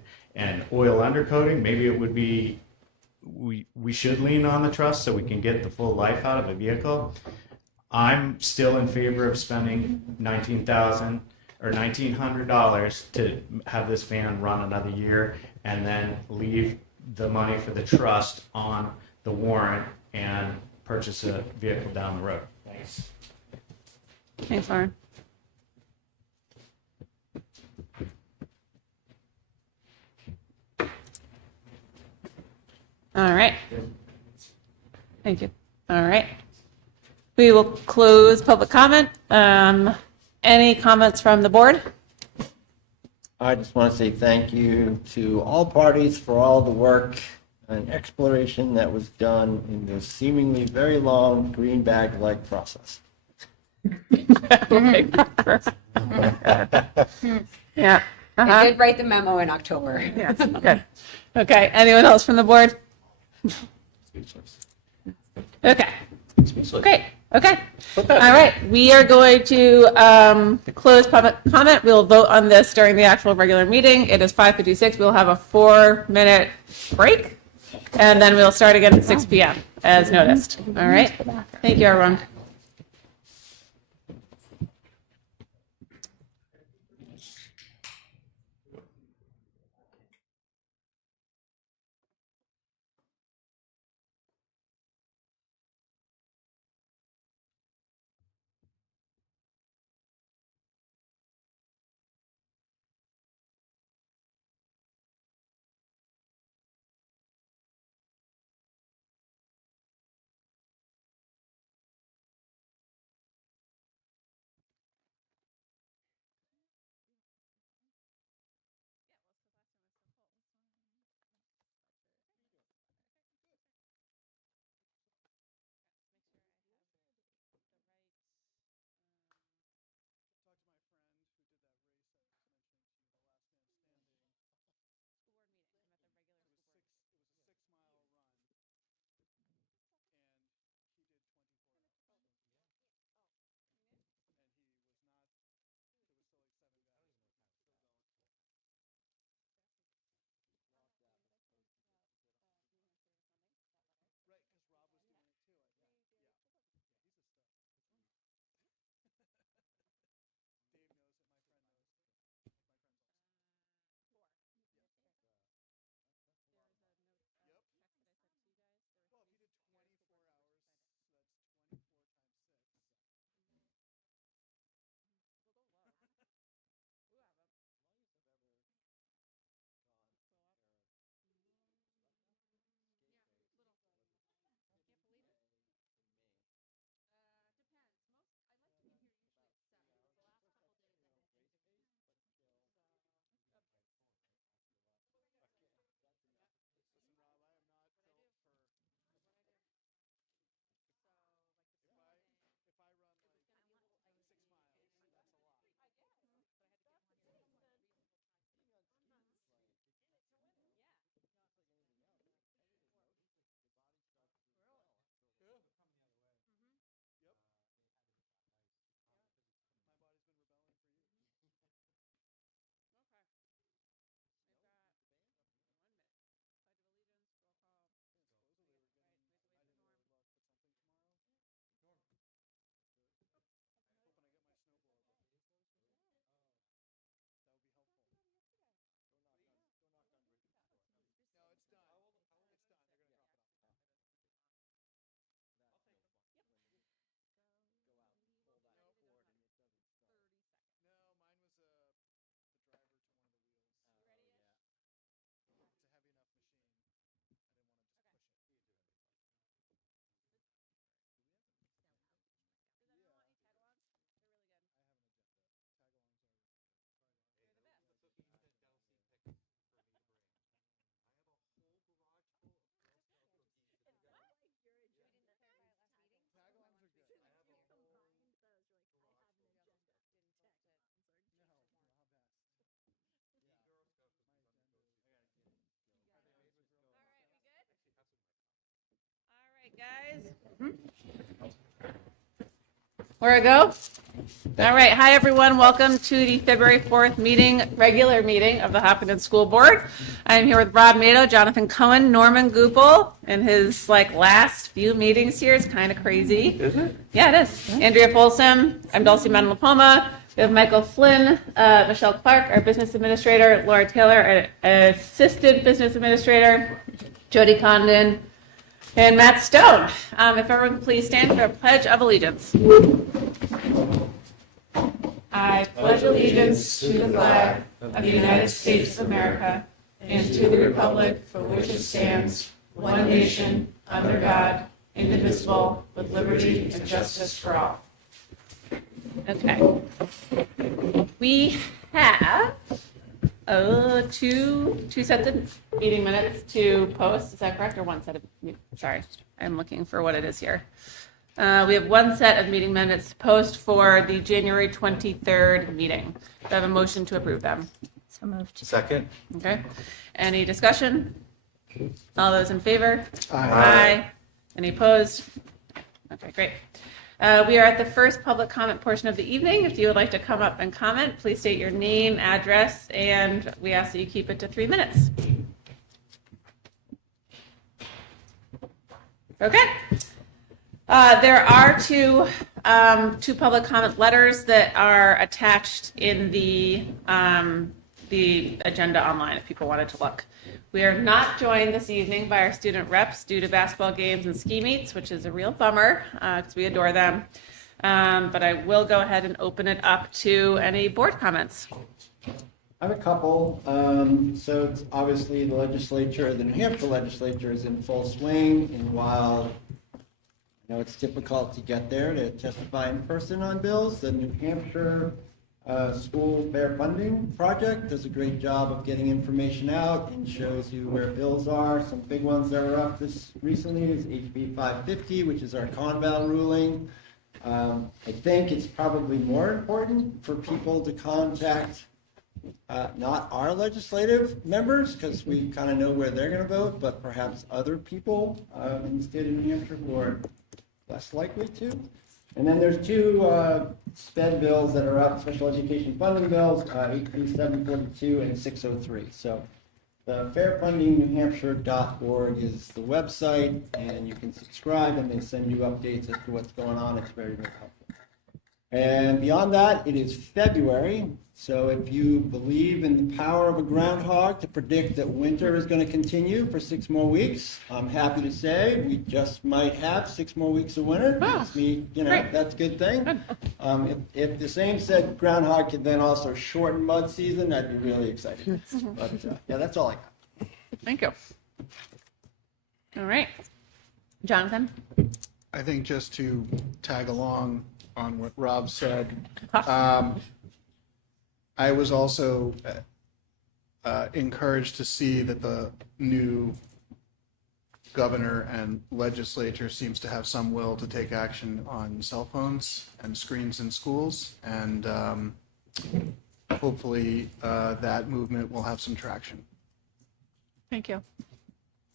oil undercoating, maybe it would be, we should lean on the trust so we can get the full life out of a vehicle. I'm still in favor of spending $1,900 to have this van run another year and then leave the money for the trust on the warrant and purchase a vehicle down the road. Thanks. Thanks, Lauren. All right. Thank you. All right. We will close public comment. Any comments from the board? I just want to say thank you to all parties for all the work and exploration that was done in this seemingly very long green bag-like process. Yeah. I did write the memo in October. Yeah. Good. Okay. Anyone else from the board? Okay. Great. Okay. All right. We are going to close public comment. We'll vote on this during the actual regular meeting. It is 5:56. We'll have a 4-minute break, and then we'll start again at 6 p.m. as noticed. All right. Thank you, everyone. Where I go? All right. Hi, everyone. Welcome to the February 4th regular meeting of the Hopkinton School Board. I'm here with Rob Nato, Jonathan Cohen, Norman Goupel, and his last few meetings here. It's kind of crazy. Is it? Yeah, it is. Andrea Folsom. I'm Dulcie Manalapoma. We have Michael Flynn, Michelle Clark, our business administrator, Laura Taylor, our assistant business administrator, Jody Condon, and Matt Stone. If everyone could please stand for a pledge of allegiance. I pledge allegiance to the flag of the United States of America and to the republic for which it stands, one nation, under God, indivisible, with liberty and justice for all. Okay. We have two sets of meeting minutes to post. Is that correct? Or one set of, sorry, I'm looking for what it is here. We have one set of meeting minutes to post for the January 23rd meeting. Do I have a motion to approve them? So moved. Second? Okay. Any discussion? All those in favor? Aye. Any opposed? Okay, great. We are at the first public comment portion of the evening. If you would like to come up and comment, please state your name, address, and we ask that you keep it to 3 minutes. Okay. There are two public comment letters that are attached in the agenda online if people wanted to look. We are not joined this evening by our student reps due to basketball games and ski meets, which is a real bummer because we adore them. But I will go ahead and open it up to any board comments. I have a couple. So it's obviously the legislature, the New Hampshire legislature is in full swing, and while I know it's difficult to get there to testify in person on bills, the New Hampshire School Fair Funding Project does a great job of getting information out and shows you where bills are. Some big ones that were up this recently is HB 550, which is our Conval ruling. I think it's probably more important for people to contact not our legislative members, because we kind of know where they're going to vote, but perhaps other people in the state of New Hampshire who are less likely to. And then there's two SPED bills that are up, special education funding bills, HB 742 and 603. So the fairfundingnewhampshire.org is the website, and you can subscribe, and they send you updates as to what's going on. It's very, very helpful. And beyond that, it is February. So if you believe in the power of a groundhog to predict that winter is going to continue for 6 more weeks, I'm happy to say we just might have 6 more weeks of winter. That's a good thing. If the same said groundhog could then also shorten mud season, I'd be really excited. But yeah, that's all I got. Thank you. All right. Jonathan? I think just to tag along on what Rob said, I was also encouraged to see that the new governor and legislature seems to have some will to take action on cell phones and screens in schools, and hopefully that movement will have some traction. Thank you.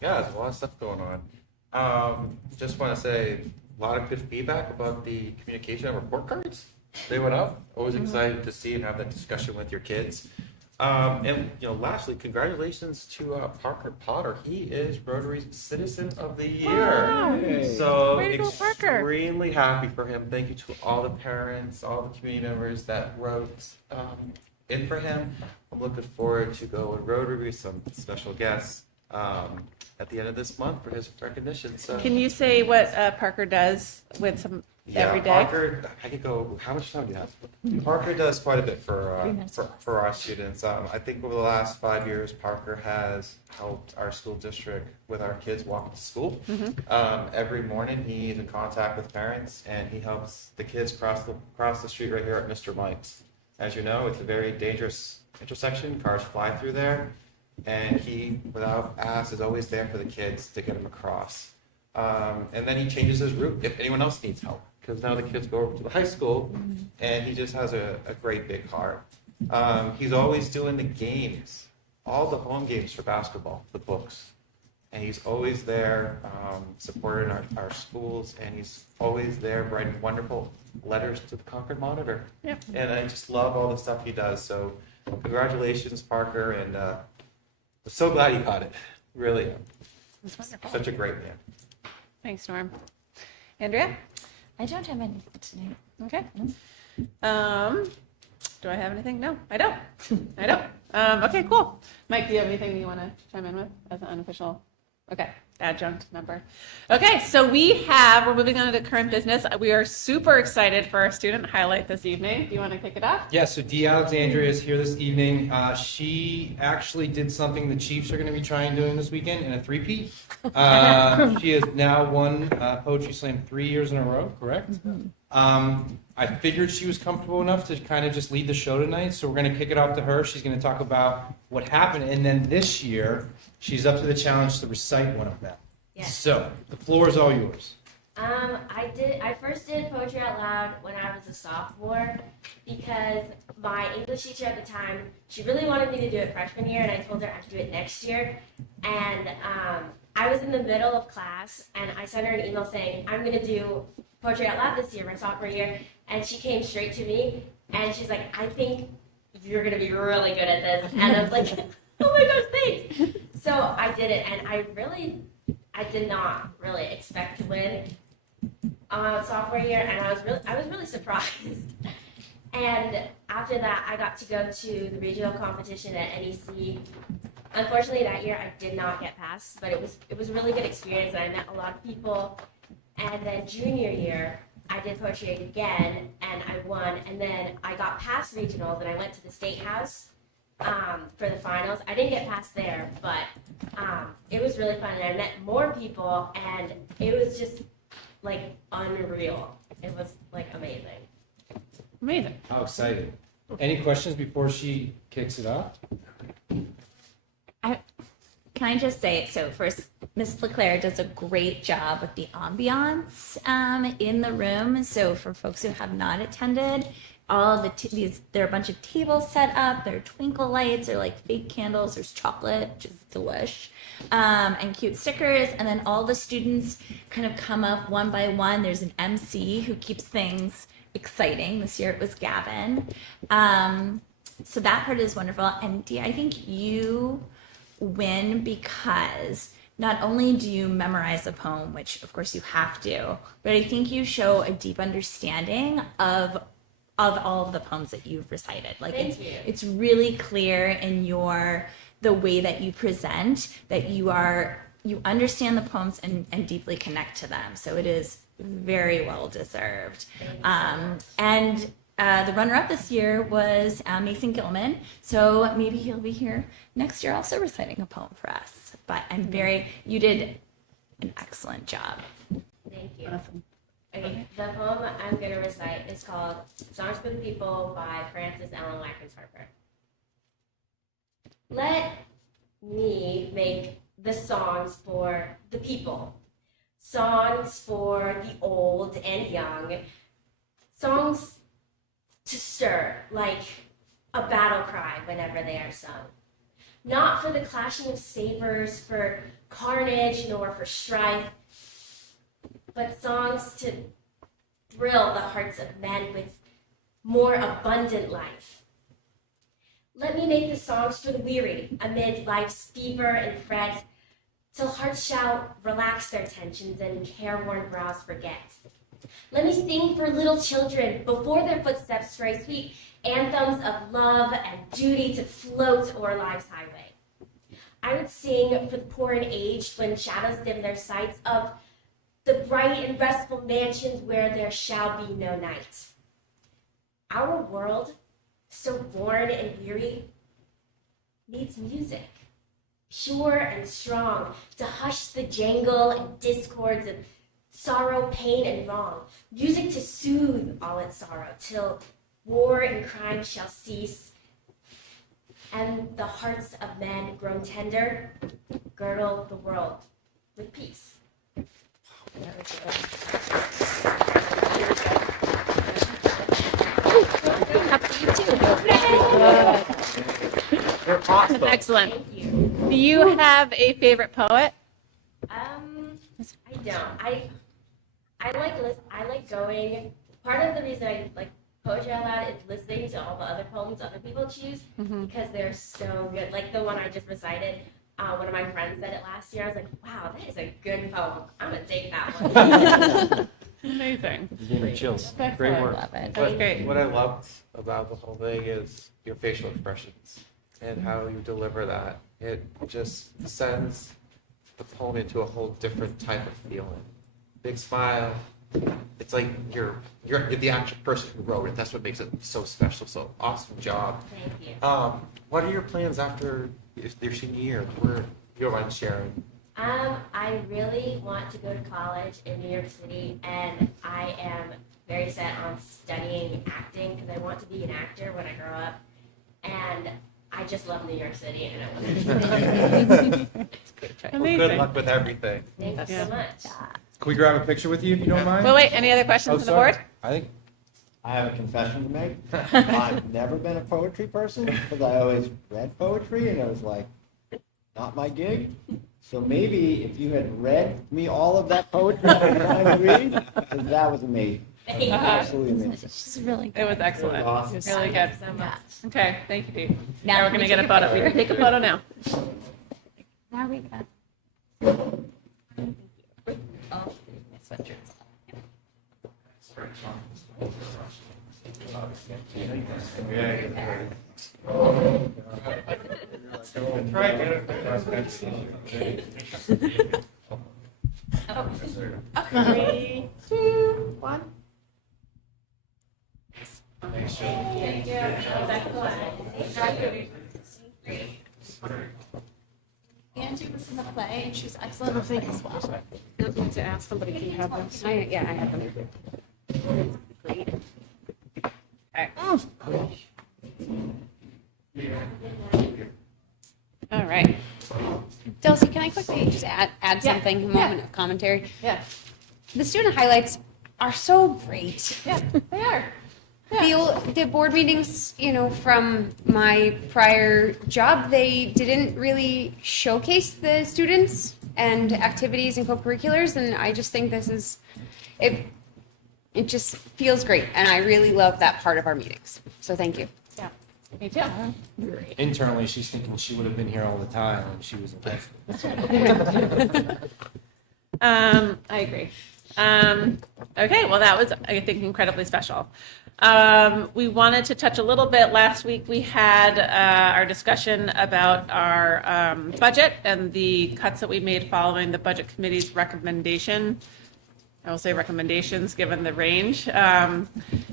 Yeah, there's a lot of stuff going on. Just want to say a lot of good feedback about the communication of report cards. They went up. Always excited to see and have that discussion with your kids. And lastly, congratulations to Parker Potter. He is Rotary's Citizen of the Year. Wow. So Way to go, Parker. extremely happy for him. Thank you to all the parents, all the community members that wrote in for him. I'm looking forward to go with Rotary with some special guests at the end of this month for his recognition. So Can you say what Parker does with some every day? Parker, I could go. How much time do you have? Parker does quite a bit for our students. I think over the last 5 years, Parker has helped our school district with our kids walking to school. Every morning, he's in contact with parents, and he helps the kids cross the street right here at Mr. Mike's. As you know, it's a very dangerous intersection. Cars fly through there, and he, without ask, is always there for the kids to get them across. And then he changes his route if anyone else needs help, because now the kids go over to the high school, and he just has a great big heart. He's always doing the games, all the home games for basketball, the books. and he's always there supporting our schools, and he's always there writing wonderful letters to the Concord Monitor. Yep. And I just love all the stuff he does. So congratulations, Parker, and I'm so glad he got it. Really, That's wonderful. such a great man. Thanks, Norm. Andrea? I don't have anything tonight. Okay. Do I have anything? No, I don't. I don't. Okay, cool. Mike, do you have anything you want to chime in with as an unofficial? Okay, adjunct member. Okay, so we're moving on to current business. We are super excited for our student highlight this evening. Do you want to kick it off? Yeah, so Dee Alexandria is here this evening. She actually did something the Chiefs are going to be trying doing this weekend in a three-peat. She has now won Poetry Slam 3 years in a row, correct? I figured she was comfortable enough to kind of just lead the show tonight, so we're going to kick it off to her. She's going to talk about what happened, and then this year, she's up to the challenge to recite one of them. Yes. So, the floor is all yours. I first did Poetry Out Loud when I was a sophomore because my English teacher at the time, she really wanted me to do it freshman year, and I told her I could do it next year. And I was in the middle of class, and I sent her an email saying, I'm going to do Poetry Out Loud this year, my sophomore year. And she came straight to me, and she's like, I think you're going to be really good at this. And I was like, oh my gosh, thanks. So I did it, and I did not really expect to win sophomore year, and I was really surprised. And after that, I got to go to the regional competition at NEC. Unfortunately, that year I did not get past, but it was a really good experience, and I met a lot of people. And then junior year, I did poetry again, and I won. And then I got past regionals, and I went to the State House for the finals. I didn't get past there, but it was really fun, and I met more people, and it was just like unreal. It was like amazing. Amazing. How exciting. Any questions before she kicks it off? Can I just say, so first, Miss LeClaire does a great job with the ambiance in the room. So for folks who have not attended, all the there are a bunch of tables set up. There are twinkle lights, or like fake candles. There's chocolate, which is delish, and cute stickers. And then all the students kind of come up one by one. There's an MC who keeps things exciting. This year it was Gavin. So that part is wonderful. And Dee, I think you win because not only do you memorize a poem, which of course you have to, but I think you show a deep understanding of all of the poems that you've recited. Like it's really clear in the way that you present that you understand the poems and deeply connect to them. So it is very well deserved. And the runner-up this year was Mason Gilman, so maybe he'll be here next year also reciting a poem for us. But you did an excellent job. Thank you. Awesome. Okay, the poem I'm going to recite is called Songs for the People by Frances Ellen Watkins Harper. Let me make the songs for the people, songs for the old and young, songs to stir like a battle cry whenever they are sung. Not for the clashing of sabers, for carnage, nor for strife, but songs to thrill the hearts of men with more abundant life. Let me make the songs for the weary amid life's fever and fret, till hearts shall relax their tensions and careworn brows forget. Let me sing for little children before their footsteps stray sweet anthems of love and duty to float o'er life's highway. I would sing for the poor and aged when shadows dim their sights of the bright and restful mansions where there shall be no night. Our world, so worn and weary, needs music, pure and strong, to hush the jangle and discords of sorrow, pain, and wrong. Music to soothe all its sorrow, till war and crime shall cease, and the hearts of men grown tender girdle the world with peace. Excellent. Do you have a favorite poet? I don't. I like going. Part of the reason I like Poetry Out Loud is listening to all the other poems other people choose because they're so good. Like the one I just recited. One of my friends said it last year. I was like, wow, that is a good poem. I'm gonna take that one. Amazing. Gave me chills. That's Great excellent. work. Love it. That's great. What I loved about the whole thing is your facial expressions and how you deliver that. It just sends the poem into a whole different type of feeling. Big smile. It's like you're the actual person who wrote it. That's what makes it so special. So awesome job. Thank you. What are your plans after your senior year? Where you don't mind sharing? I really want to go to college in New York City, and I am very set on studying acting because I want to be an actor when I grow up. And I just love New York City, and I want to Well, good luck with everything. Thank you Yeah. so much. Can we grab a picture with you if you don't mind? Well, wait, any other questions Oh, from the sorry. board? I think I have a confession to make. I've never been a poetry person because I always read poetry and it was like not my gig. So maybe if you had read me all of that poetry I was trying to read, 'cause that was amazing. Thank you. Absolutely amazing. She's really It was excellent. awesome. It was really good. so much. Okay, thank you, Dee. Now Now we're can gonna we get a take a photo. We picture? can take a photo now. Now we got. Three, two, one. Angie was in the play and she was excellent in the as well. I'm going to ask somebody if you have them. Yeah, I have them. Okay. All right. Delsey, can I quickly just add something, a moment of commentary? Yeah. The student highlights are so great. Yeah, they are. The board meetings, from my prior job, they didn't really showcase the students and activities and co-curriculars, and I just think this is, it just feels great, and I really love that part of our meetings. So thank you. Yeah. Me too. internally she's thinking she would have been here all the time when she was in Texas. I agree. Okay, well, that was, I think, incredibly special. We wanted to touch a little bit. Last week, we had our discussion about our budget and the cuts that we made following the Budget Committee's recommendation. I will say recommendations, given the range. And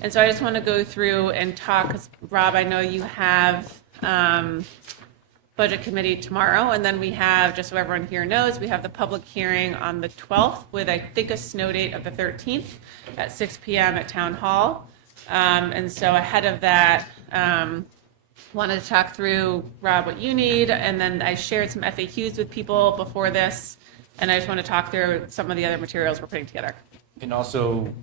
so I just want to go through and talk, 'cause Rob, I know you have Budget Committee tomorrow, and then we have, just so everyone here knows, we have the public hearing on the 12th with, I think, a snow date of the 13th at 6 p.m. at Town Hall. And so ahead of that, wanted to talk through, Rob, what you need, and then I shared some FAQs with people before this, and I just want to talk through some of the other materials we're putting together. And also,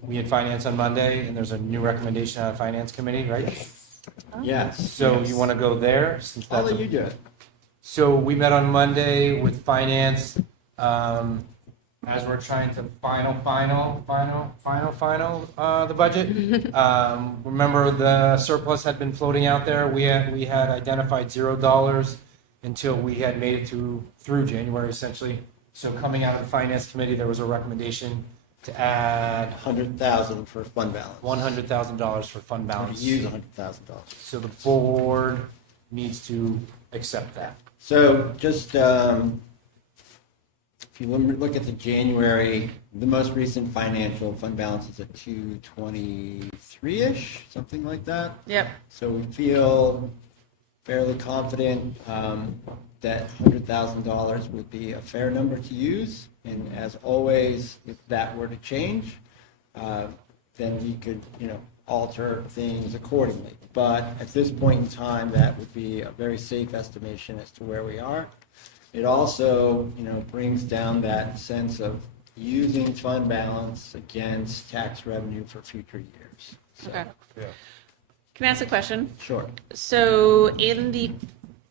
we had finance on Monday, and there's a new recommendation on Finance Committee, right? Yes. So you want to go there, since I'll that's let you do it. So we met on Monday with finance, as we're trying to final the budget. Remember, the surplus had been floating out there. We had identified $0 until we had made it through January, essentially. So coming out of the finance committee, there was a recommendation to add 100,000 for fund balance. $100,000 for fund To balance. use $100,000. So the board needs to accept that. So just, if you look at the January, the most recent financial fund balance is at 223-ish, something like that. Yep. So we feel fairly confident that $100,000 would be a fair number to use. And as always, if that were to change, then we could, alter things accordingly. But at this point in time, that would be a very safe estimation as to where we are. It also, brings down that sense of using fund balance against tax revenue for future years. So, Okay. Can I ask a question? Sure. So in the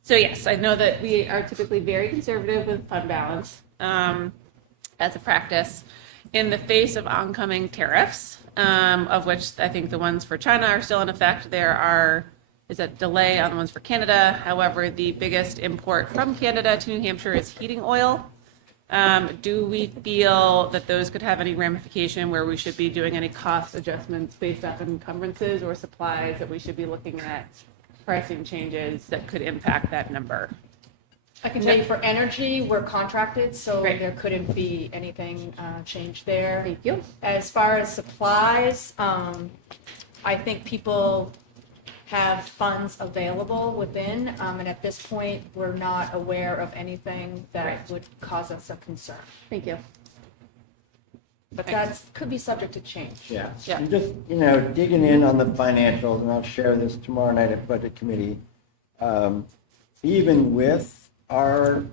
So yes, I know that we are typically very conservative with fund balance as a practice. In the face of oncoming tariffs, of which I think the ones for China are still in effect, is a delay on the ones for Canada. However, the biggest import from Canada to New Hampshire is heating oil. Do we feel that those could have any ramification where we should be doing any cost adjustments based off encumbrances or supplies that we should be looking at pricing changes that could impact that number? I can tell you for energy, we're contracted, so Right. there couldn't be anything changed there. Thank you. As far as supplies, I think people have funds available within, and at this point, we're not aware of anything that Right. would cause us a concern. Thank you. But that could be subject to change. Yeah. Yeah. And just, digging in on the financials, and I'll share this tomorrow night at Budget Committee. Even with our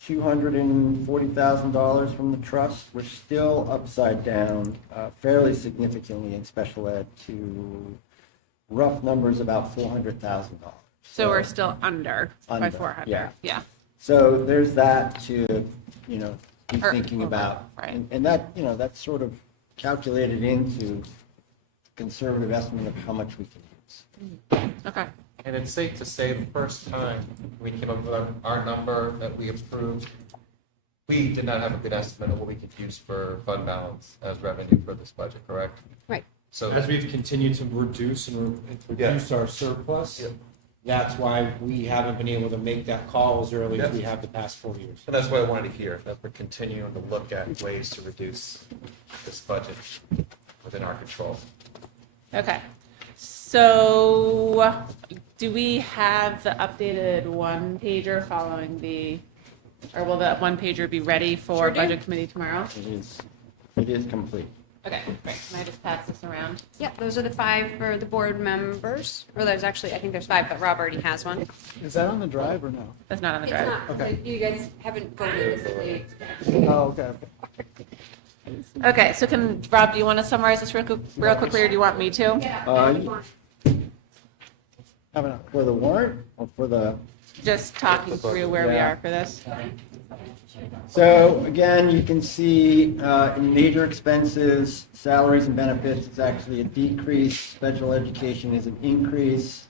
$240,000 from the trust, we're still upside down fairly significantly in special ed to rough numbers about $400,000. So we're still under by Under, 400. yeah. Yeah. So there's that to, be Or thinking over, about. right. And that, that's sort of calculated into conservative estimate of how much we can use. Okay. And it's safe to say the first time we came up with our number that we approved, we did not have a good estimate of what we could use for fund balance as revenue for this budget, correct? Right. So As we've continued to reduce and reduce our surplus, Yeah. that's why we haven't been able to make that call as early as Yeah. we have the past 4 years. And that's what I wanted to hear, that we're continuing to look at ways to reduce this budget within our control. Okay. So do we have the updated one pager following or will the one pager be ready for Sure do. budget committee tomorrow? It is complete. Okay, great. Can I just pass this around? Yeah, those are the 5 for the board members. Or I think there's 5, but Rob already has one. Is that on the drive or no? That's not on the It's drive. not, Okay. you guys haven't voted this late. Oh, okay. Okay, so Rob, do you want to summarize this real quickly, or do you want me to? For the warrant or for the? Just talking through where we Yeah. are for this. So again, you can see in major expenses, salaries and benefits, it's actually a decrease. Special education is an increase.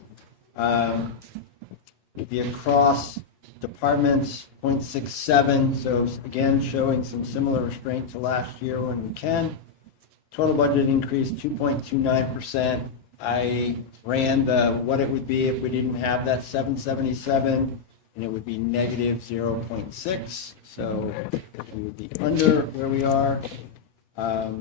The across departments, 0.67, so again, showing some similar restraint to last year when we can. Total budget increase 2.29%. I ran what it would be if we didn't have that 777, and it would be negative 0.6. So we would be under where we are. A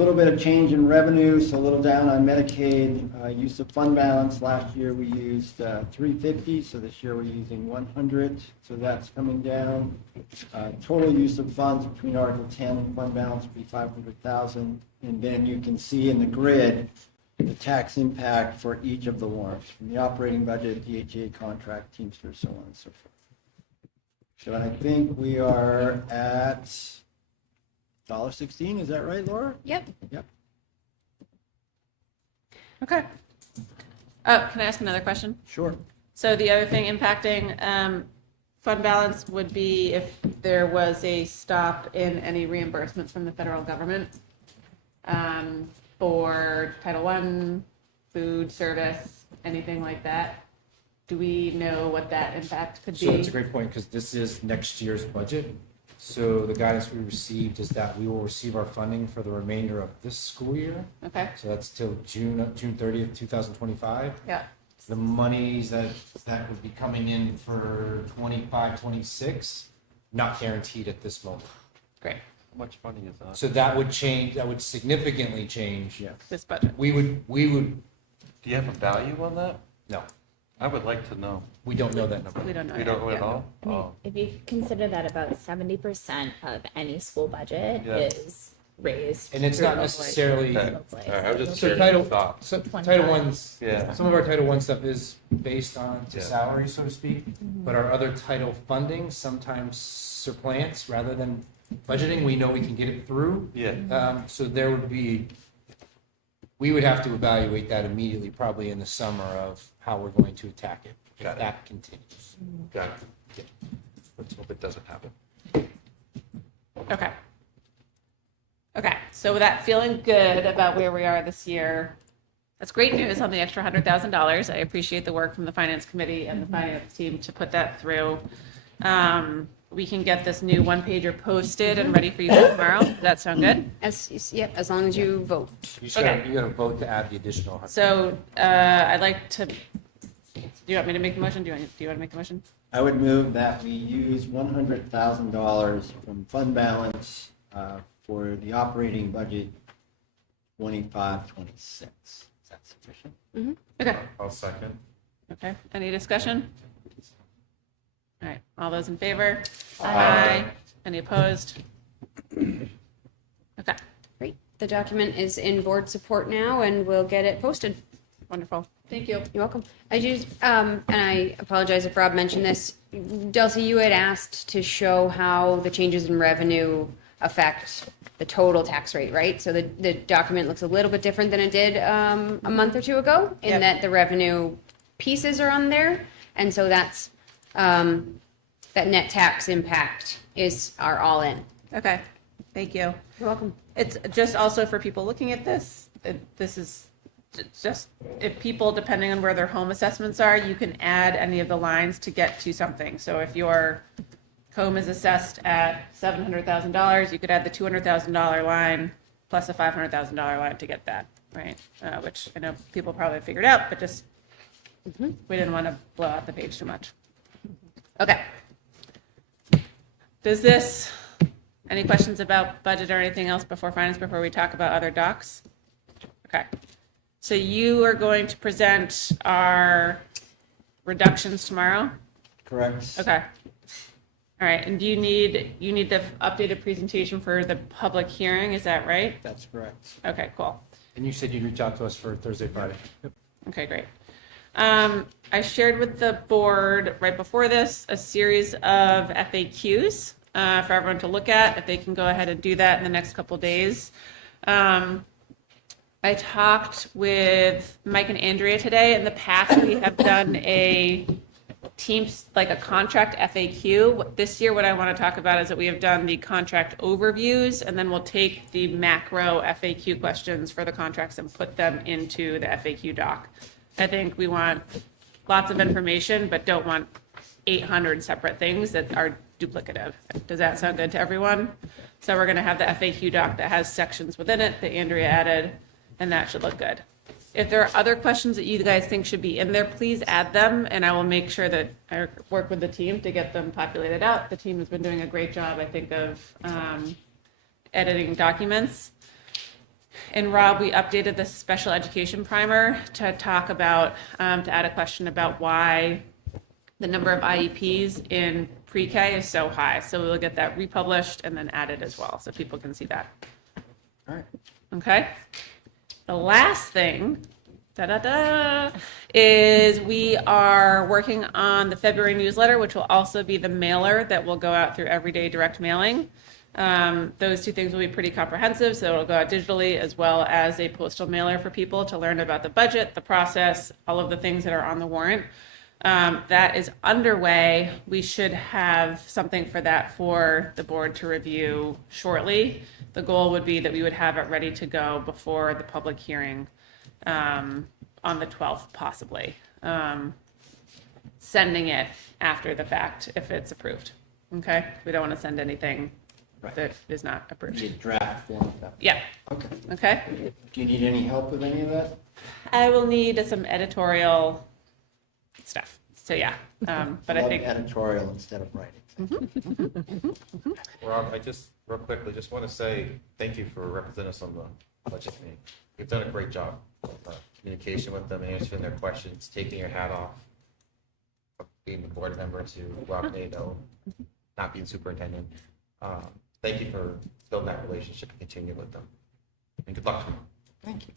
little bit of change in revenue, so a little down on Medicaid. Use of fund balance, last year we used 350, so this year we're using 100, so that's coming down. Total use of funds between Article 10 and fund balance would be 500,000. And then you can see in the grid the tax impact for each of the warrants, from the operating budget, DHA contract, Teamsters, so on and so forth. So I think we are at $1.16, is that right, Laura? Yep. Yep. Okay. Oh, can I ask another question? Sure. So the other thing impacting fund balance would be if there was a stop in any reimbursements from the federal government for Title I, food, service, anything like that. Do we know what that impact could be? So it's a great point, because this is next year's budget. So the guidance we received is that we will receive our funding for the remainder of this school year. Okay. So that's till June 30th, 2025. Yeah. The monies that would be coming in for 25, 26, not guaranteed at this moment. Great. How much money is that? So that would change, that would significantly change. This budget. We would, Do you have a value on that? no, I would like to know. we don't know that number. We don't know. You yet. don't know Yeah. at all? I mean, Oh. if you consider that about 70% of any school budget Yeah. is raised. And it's through not local necessarily, Okay. locally. All right, I was just so curious Title, your thoughts. so 25. Title I's, Yeah. some of our Title I stuff is based on Yeah. salary, so to speak, but our other title funding sometimes supplants rather than budgeting. We know we can get it through. Yeah. So there would be, we would have to evaluate that immediately, probably in the summer, of how we're going to attack it, if Got it. that continues. Got it. Yeah. Let's hope it doesn't happen. Okay. Okay, so with that feeling good about where we are this year, that's great news on the extra $100,000. I appreciate the work from the finance committee and the finance team to put that through. We can get this new one-pager posted and ready for you guys tomorrow. Does that sound good? Yep, as long as you vote. You just gotta, Okay. you gotta vote to add the additional 100. So I'd like to, do you want me to make the motion? Do you want to make the motion? I would move that we use $100,000 from fund balance for the operating budget 25-26. Is that sufficient? Okay. I'll second. Okay, any discussion? All right, all those in favor? Aye. Any opposed? Okay, Great. The document is in board support now, and we'll get it posted. wonderful. Thank you. You're welcome. I just, and I apologize if Rob mentioned this. Delsey, you had asked to show how the changes in revenue affect the total tax rate, right? So the document looks a little bit different than it did a month or two ago, in Yep. that the revenue pieces are on there. And so that's, that net tax impact are all in. Okay, thank you. You're welcome. It's just also for people looking at this, this is just, if people, depending on where their home assessments are, you can add any of the lines to get to something. So if your home is assessed at $700,000, you could add the $200,000 line plus a $500,000 line to get that, right? Which I know people probably figured out, but just, we didn't want to blow out the page too much. Okay. Does this, any questions about budget or anything else before finance, before we talk about other docs? Okay. So you are going to present our reductions tomorrow? Correct. Okay. All right, and do you need the updated presentation for the public hearing, is that right? That's correct. Okay, cool. And you said you'd reach out to us for Thursday, Friday. Yep. Okay, great. I shared with the board right before this a series of FAQs for everyone to look at, if they can go ahead and do that in the next couple days. I talked with Mike and Andrea today. In the past, we have done a teams, like a contract FAQ. This year, what I want to talk about is that we have done the contract overviews, and then we'll take the macro FAQ questions for the contracts and put them into the FAQ doc. I think we want lots of information, but don't want 800 separate things that are duplicative. Does that sound good to everyone? So we're going to have the FAQ doc that has sections within it that Andrea added, and that should look good. If there are other questions that you guys think should be in there, please add them, and I will make sure that I work with the team to get them populated out. The team has been doing a great job, I think, of editing documents. And Rob, we updated the special education primer to talk about, to add a question about why the number of IEPs in pre-K is so high. So we'll get that republished and then added as well, so people can see that. All right. Okay? The last thing, is we are working on the February newsletter, which will also be the mailer that will go out through everyday direct mailing. Those two things will be pretty comprehensive, so it'll go out digitally as well as a postal mailer for people to learn about the budget, the process, all of the things that are on the warrant. That is underway. We should have something for that for the board to review shortly. The goal would be that we would have it ready to go before the public hearing on the 12th, possibly. Sending it after the fact if it's approved. Okay? We don't want to send anything that is not approved. Need draft form of that. Yeah. Okay. Okay? Do you need any help with any of that? I will need some editorial stuff. So yeah, but I Love think editorial instead of writing. Rob, I just, real quickly, just want to say thank you for representing us on the budget meeting. You've done a great job of communication with them, answering their questions, taking your hat off, being a board member to Rob Nato, not being superintendent. Thank you for building that relationship and continue with them. And good luck tomorrow. Thank you.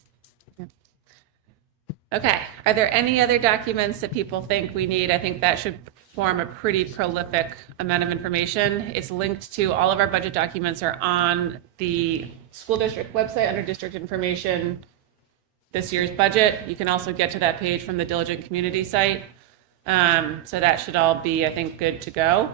Okay, are there any other documents that people think we need? I think that should form a pretty prolific amount of information. It's linked to, all of our budget documents are on the school district website under district information. this year's budget. You can also get to that page from the Diligent Community site. So that should all be, I think, good to go.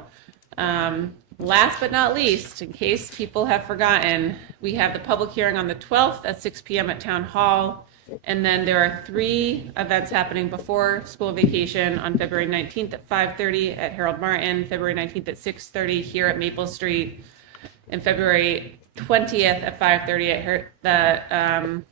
Last but not least, in case people have forgotten, we have the public hearing on the 12th at 6 p.m. at Town Hall. And then there are 3 events happening before school vacation on February 19th at 5:30 at Harold Martin, February 19th at 6:30 here at Maple Street, and February 20th at 5:30 at the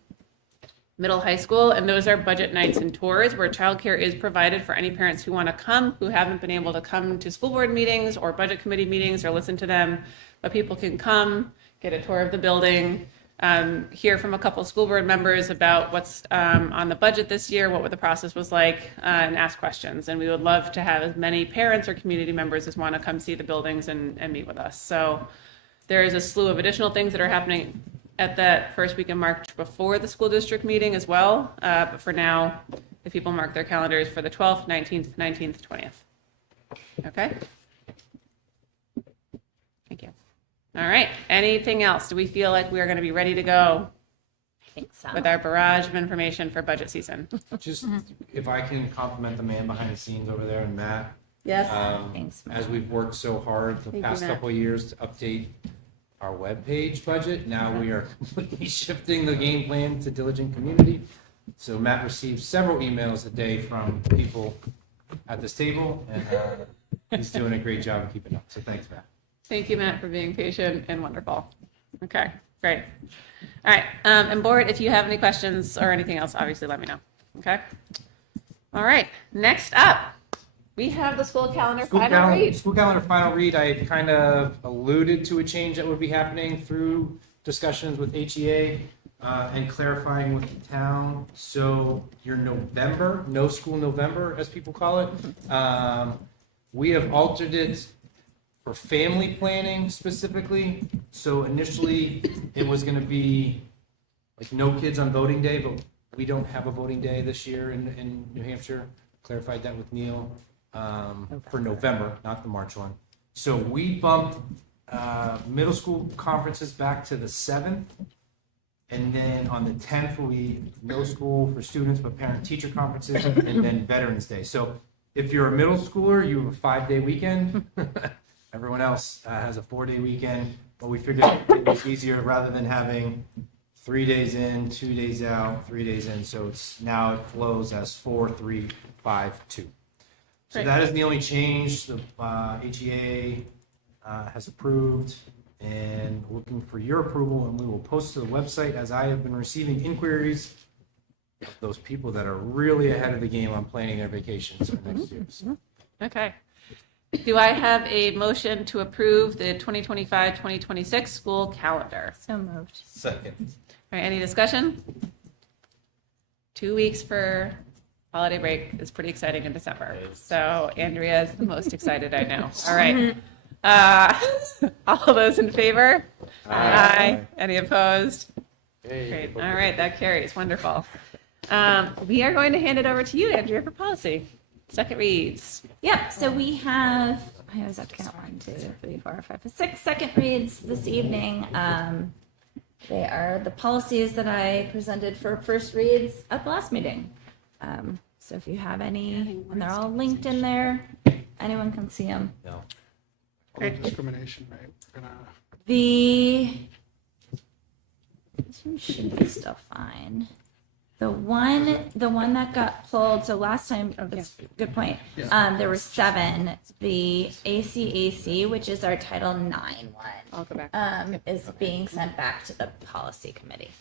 middle high school. And those are budget nights and tours where childcare is provided for any parents who want to come, who haven't been able to come to school board meetings or budget committee meetings or listen to them. But people can come, get a tour of the building, hear from a couple school board members about what's on the budget this year, what the process was like, and ask questions. And we would love to have as many parents or community members as want to come see the buildings and meet with us. So there is a slew of additional things that are happening at that first week in March before the school district meeting as well. But for now, if people mark their calendars for the 12th, 19th, 19th, 20th. Okay? Thank you. All right. Anything else? Do we feel like we are going to be ready to go I think so. with our barrage of information for budget season? Just, if I can compliment the man behind the scenes over there and Matt. Yes. Thanks, Matt. As we've worked so hard the Thank you, past Matt. couple of years to update our webpage budget, now we are completely shifting the game plan to Diligent Community. So Matt receives several emails a day from people at this table, and he's doing a great job of keeping up. So thanks, Matt. Thank you, Matt, for being patient and wonderful. Okay, great. All right, and board, if you have any questions or anything else, obviously let me know. Okay? All right, next up, we have the school calendar final read. School calendar final read, I had kind of alluded to a change that would be happening through discussions with HEA and clarifying with the town. So your November, no school November, as people call it, we have altered it for family planning specifically. So initially, it was going to be like no kids on voting day, but we don't have a voting day this year in New Hampshire. Clarified that with Neil. For November, not the March one. So we bumped middle school conferences back to the 7th. And then on the 10th, we no school for students, but parent-teacher conferences, and then Veterans Day. So if you're a middle schooler, you have a 5-day weekend. Everyone else has a 4-day weekend. But we figured it was easier rather than having 3 days in, 2 days out, 3 days in. So it's now it flows as 4, 3, 5, 2. So Great. that is the only change the HEA has approved, and looking for your approval, and we will post to the website as I have been receiving inquiries of those people that are really ahead of the game on planning their vacations for next year. So, Okay. Do I have a motion to approve the 2025-2026 school calendar? So moved. Second. All right, any discussion? 2 weeks for holiday break is pretty exciting in December. So Andrea is the most excited I know. All right. All those in favor? Aye. Any opposed? Great. All right, that carries. Wonderful. We are going to hand it over to you, Andrea, for policy. Second reads. Yep, so we have, I always have to count 1, 2, 3, 4, 5, 6 second reads this evening. They are the policies that I presented for first reads at the last meeting. So if you have any, and they're all linked in there, anyone can see them. no. Discrimination, right? We're gonna. This one should be still fine. The one that got pulled, so last time, that's a good point. There were 7. The ACAC, which is our Title IX I'll go back. one, is being sent back to the policy committee.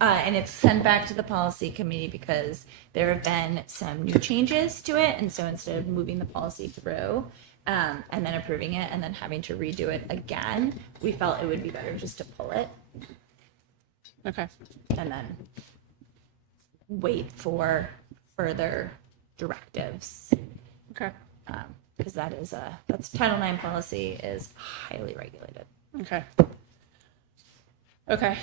And it's sent back to the policy committee because there have been some new changes to it. And so instead of moving the policy through and then approving it and then having to redo it again, we felt it would be better just to pull it Okay. and then wait for further directives. Okay. Because that's Title IX policy is highly regulated. Okay. Okay.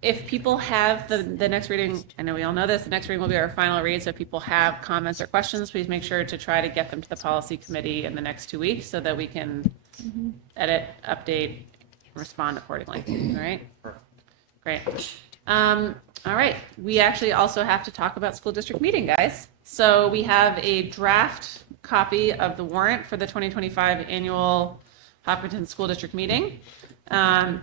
If people have the next reading, I know we all know this, the next reading will be our final read. So if people have comments or questions, please make sure to try to get them to the policy committee in the next 2 weeks so that we can edit, update, respond accordingly. All right? Great. All right, we actually also have to talk about school district meeting, guys. So we have a draft copy of the warrant for the 2025 annual Hopkinton School District meeting.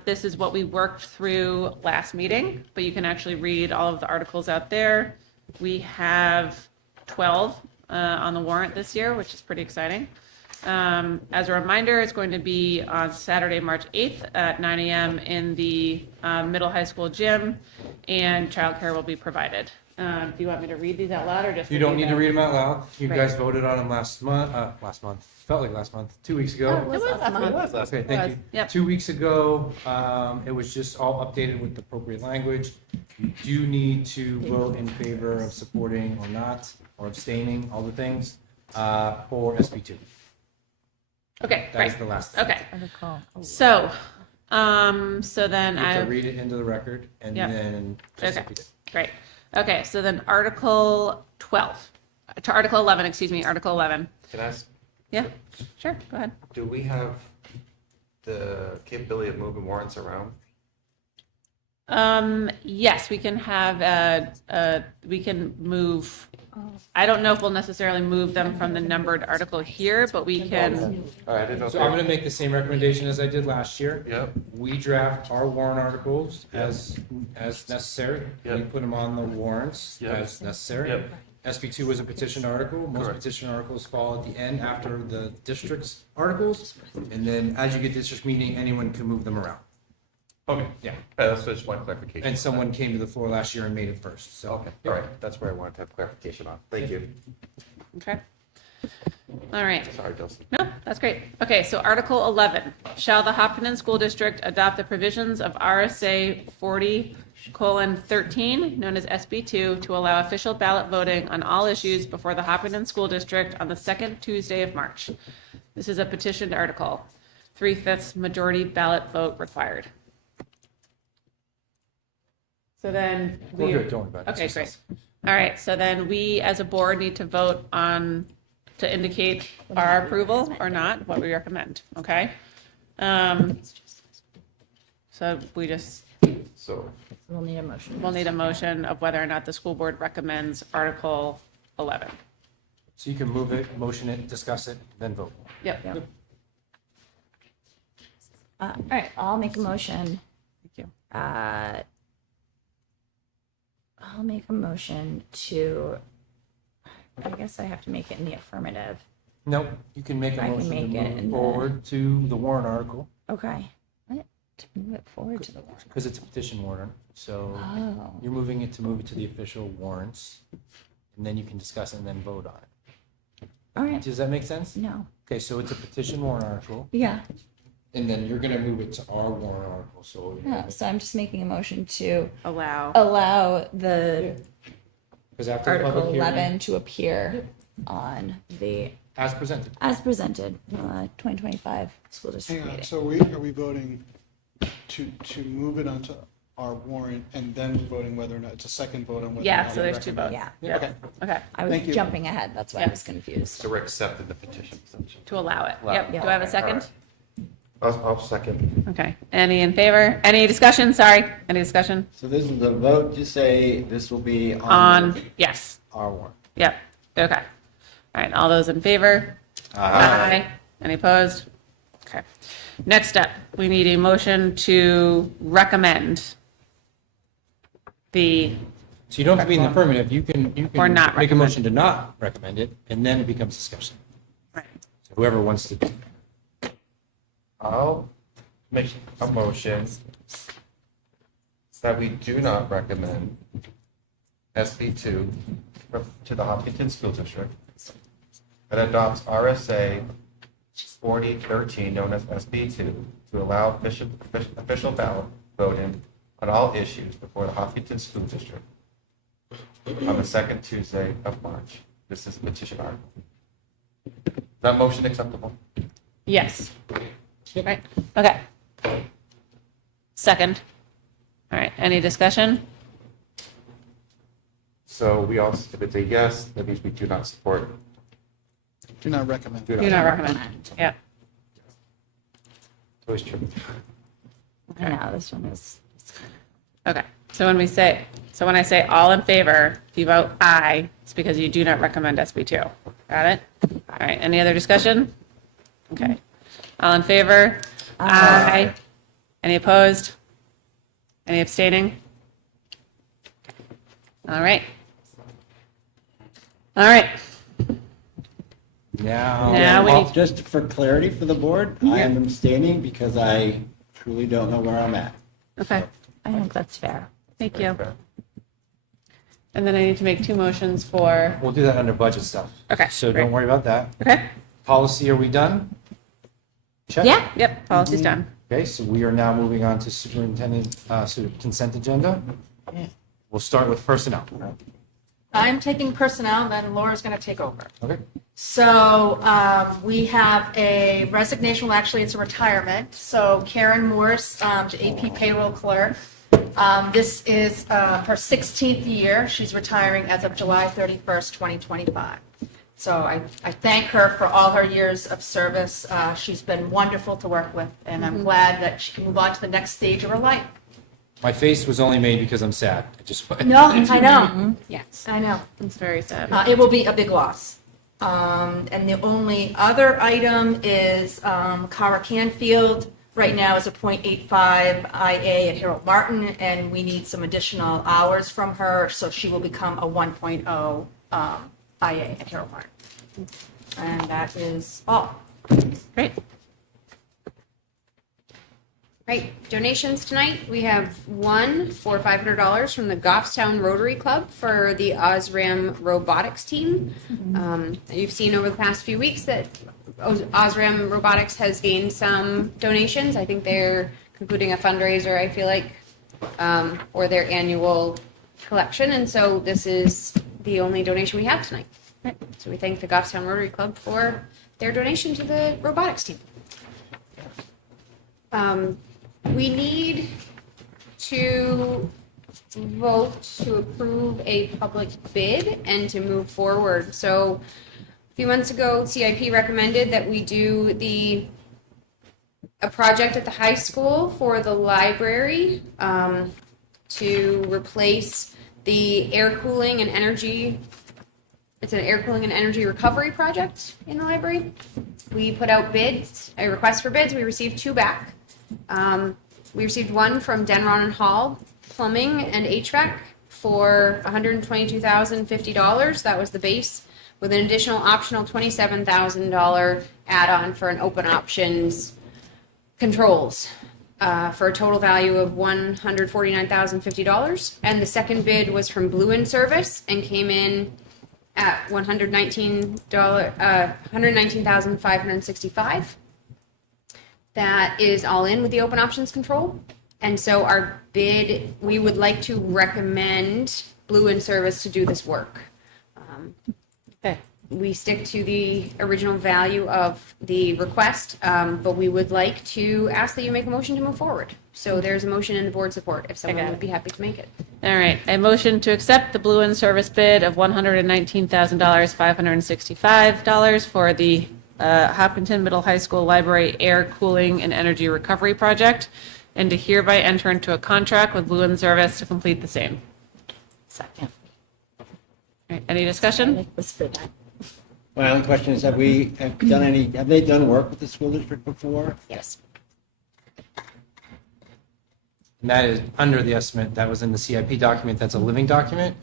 This is what we worked through last meeting, but you can actually read all of the articles out there. We have 12 on the warrant this year, which is pretty exciting. As a reminder, it's going to be on Saturday, March 8th at 9 a.m. in the middle high school gym, and childcare will be provided. Do you want me to read these out loud or just? You don't need to read them out loud. You Right. guys voted on them last month, felt like last month, 2 weeks ago. It was last month. Okay, thank you. Yep. 2 weeks ago, it was just all updated with the appropriate language. You do need to vote in favor of supporting or not, or abstaining, all the things, for SB2. Okay, That is great. the last. Okay. So, so then You have I, to read it into the record and Yep. then. okay, great. Okay, so then Article 12, to Article 11, excuse me, Article 11. Can I ask, Yeah, sure, go ahead. do we have the capability of moving warrants around? Yes, we can have, we can move, I don't know if we'll necessarily move them from the numbered article here, but we can, All right, I didn't know. if So I'm they- gonna make the same recommendation as I did last year. Yep. We draft our warrant articles Yep. as necessary. We Yep. put them on the warrants Yep. as necessary. Yep. SB2 was a petition article. Most Correct. petition articles fall at the end after the district's articles. And then as you get district meeting, anyone can move them around. Okay. Yeah. That's just one clarification. And someone came to the floor last year and made it first, so. Okay, all right, that's where I wanted to have clarification on. Thank you. okay. All right. Sorry, Dustin. No, that's great. Okay, so Article 11, shall the Hopkinton School District adopt the provisions of RSA 40:13, known as SB2, to allow official ballot voting on all issues before the Hopkinton School District on the second Tuesday of March? This is a petitioned article. 3/5 majority ballot vote required. So then we. We're good, don't worry about it. Okay, It's great. just All right, so then we, as a board, need to vote on, to indicate our approval or not, what we recommend, okay? So we just, So, We'll need a motion. we'll need a motion of whether or not the school board recommends Article 11. So you can move it, motion it, discuss it, then vote. Yep. All right, I'll make a motion. Thank you. I'll make a motion to, I guess I have to make it in the affirmative. Nope, you can make a I can motion make to it in move the- forward to the warrant article, Okay. What? To move it forward to the warrant. because it's a petition warrant. So Oh, you're moving it to move it to the official warrants, and then you can discuss it and then vote on it. all right. Does that make sense? No. Okay, so it's a petition warrant article, Yeah. and then you're gonna move it to our warrant article, so. Yeah. So I'm just making a motion to Allow. allow the Because after the Article public hearing, 11 to appear on the, as presented. as presented, 2025 school district Hang on, meeting. so are we voting to move it onto our warrant and then voting whether or not, it's a second vote on whether or Yeah, not so we there's two recommend? votes. Yeah. Okay. Okay, I was Thank you. jumping ahead. That's why I Yeah. was confused. so we're accepting the petition, essentially. to allow it. Allow Yep. it. Do I have a Okay, all second? right. I'll second. Okay. Any in favor? Any discussion? Sorry. Any discussion? So this is a vote to say this will be On, yes. our warrant. Yep. Okay. All right. All those in favor? Aye. Any opposed? Okay. Next up, we need a motion to recommend the, So you don't have to be in the affirmative, you can Or not make a recommend. motion to not recommend it, and then it becomes discussion. Right. So whoever wants to. I'll make a motion that we do not recommend SB2 to the Hopkinton School District that adopts RSA 4013, known as SB2, to allow official ballot voting on all issues before the Hopkinton School District on the second Tuesday of March. This is a petition article. Is that motion acceptable? yes. Right. Okay. Second. All right. Any discussion? So we also, if it's a yes, that means we do not support. Do not recommend. Do not recommend. Yeah. Always true. I know, this one is, Okay. So when I say all in favor, if you vote aye, it's because you do not recommend SB2. Got it? All right, any other discussion? Okay. All in favor? Aye. Any opposed? Any abstaining? All right. All right. Now we need, Just for clarity for the board, I am abstaining because I truly don't know where I'm at. okay, I think that's fair. thank you. And then I need to make 2 motions for, We'll do that under budget stuff. Okay, So great. don't worry about that. okay? Policy, are we done? Check? Yeah. Yep, policy's done. Okay, so we are now moving on to superintendent, consent agenda. We'll start with personnel. I'm taking personnel, then Laura's going to take over. Okay. So we have a resignation, well, actually, it's a retirement. So Karen Morse to AP payroll clerk. This is her 16th year. She's retiring as of July 31st, 2025. So I thank her for all her years of service. She's been wonderful to work with, and I'm glad that she can move on to the next stage of her life. My face was only made because I'm sad. I just. No, I know. Yes, I know. it's very sad. It will be a big loss. And the only other item is Cara Canfield, right now is a .85 IA at Harold Martin, and we need some additional hours from her, so she will become a 1.0 IA at Harold Martin. And that is all. Great. Right, donations tonight, we have one for $500 from the Goffstown Rotary Club for the Osram Robotics team. You've seen over the past few weeks that Osram Robotics has gained some donations. I think they're concluding a fundraiser, I feel like, or their annual collection, and so this is the only donation we have tonight. So we thank the Goffstown Rotary Club for their donation to the robotics team. We need to vote to approve a public bid and to move forward. So a few months ago, CIP recommended that we do a project at the high school for the library to replace the air cooling and energy. It's an air cooling and energy recovery project in the library. We put out bids, a request for bids. We received 2 back. We received one from Denron and Hall Plumbing and HVAC for $122,050. That was the base, with an additional optional $27,000 add-on for an open options controls for a total value of $149,050. And the second bid was from Blue In Service and came in at $119,565. That is all in with the open options control. And so our bid, we would like to recommend Blue In Service to do this work. Okay. We stick to the original value of the request, but we would like to ask that you make a motion to move forward. So there's a motion in the board support if someone got it. would be happy to make it. All right, I motion to accept the Blue In Service bid of $119,565 for the Hopkinton Middle High School Library Air Cooling and Energy Recovery Project, and to hereby enter into a contract with Blue In Service to complete the same. Second. All right, any discussion? Whisper that. My only question is, have they done work with the school district before? Yes. And that is under the estimate that was in the CIP document. That's a living document.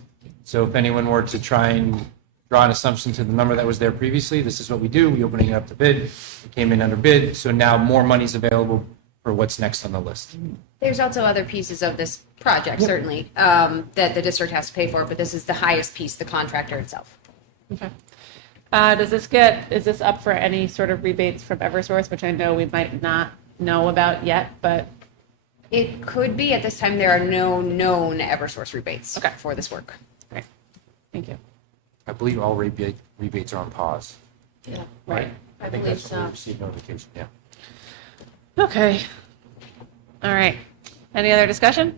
So if anyone were to try and draw an assumption to the number that was there previously, this is what we do. We opening it up to bid. It came in under bid. So now more money's available for what's next on the list. There's also other pieces of this project, certainly, that the district has to pay for, but this is the highest piece, the contractor itself. Okay. Is this up for any sort of rebates from Eversource, which I know we might not know about yet, but It could be. At this time, there are no known Eversource rebates for this work. great. Thank you. I believe all rebates are on pause. Yeah, Right. I think believe that's when we so. received notification, yeah. Okay. All right. Any other discussion?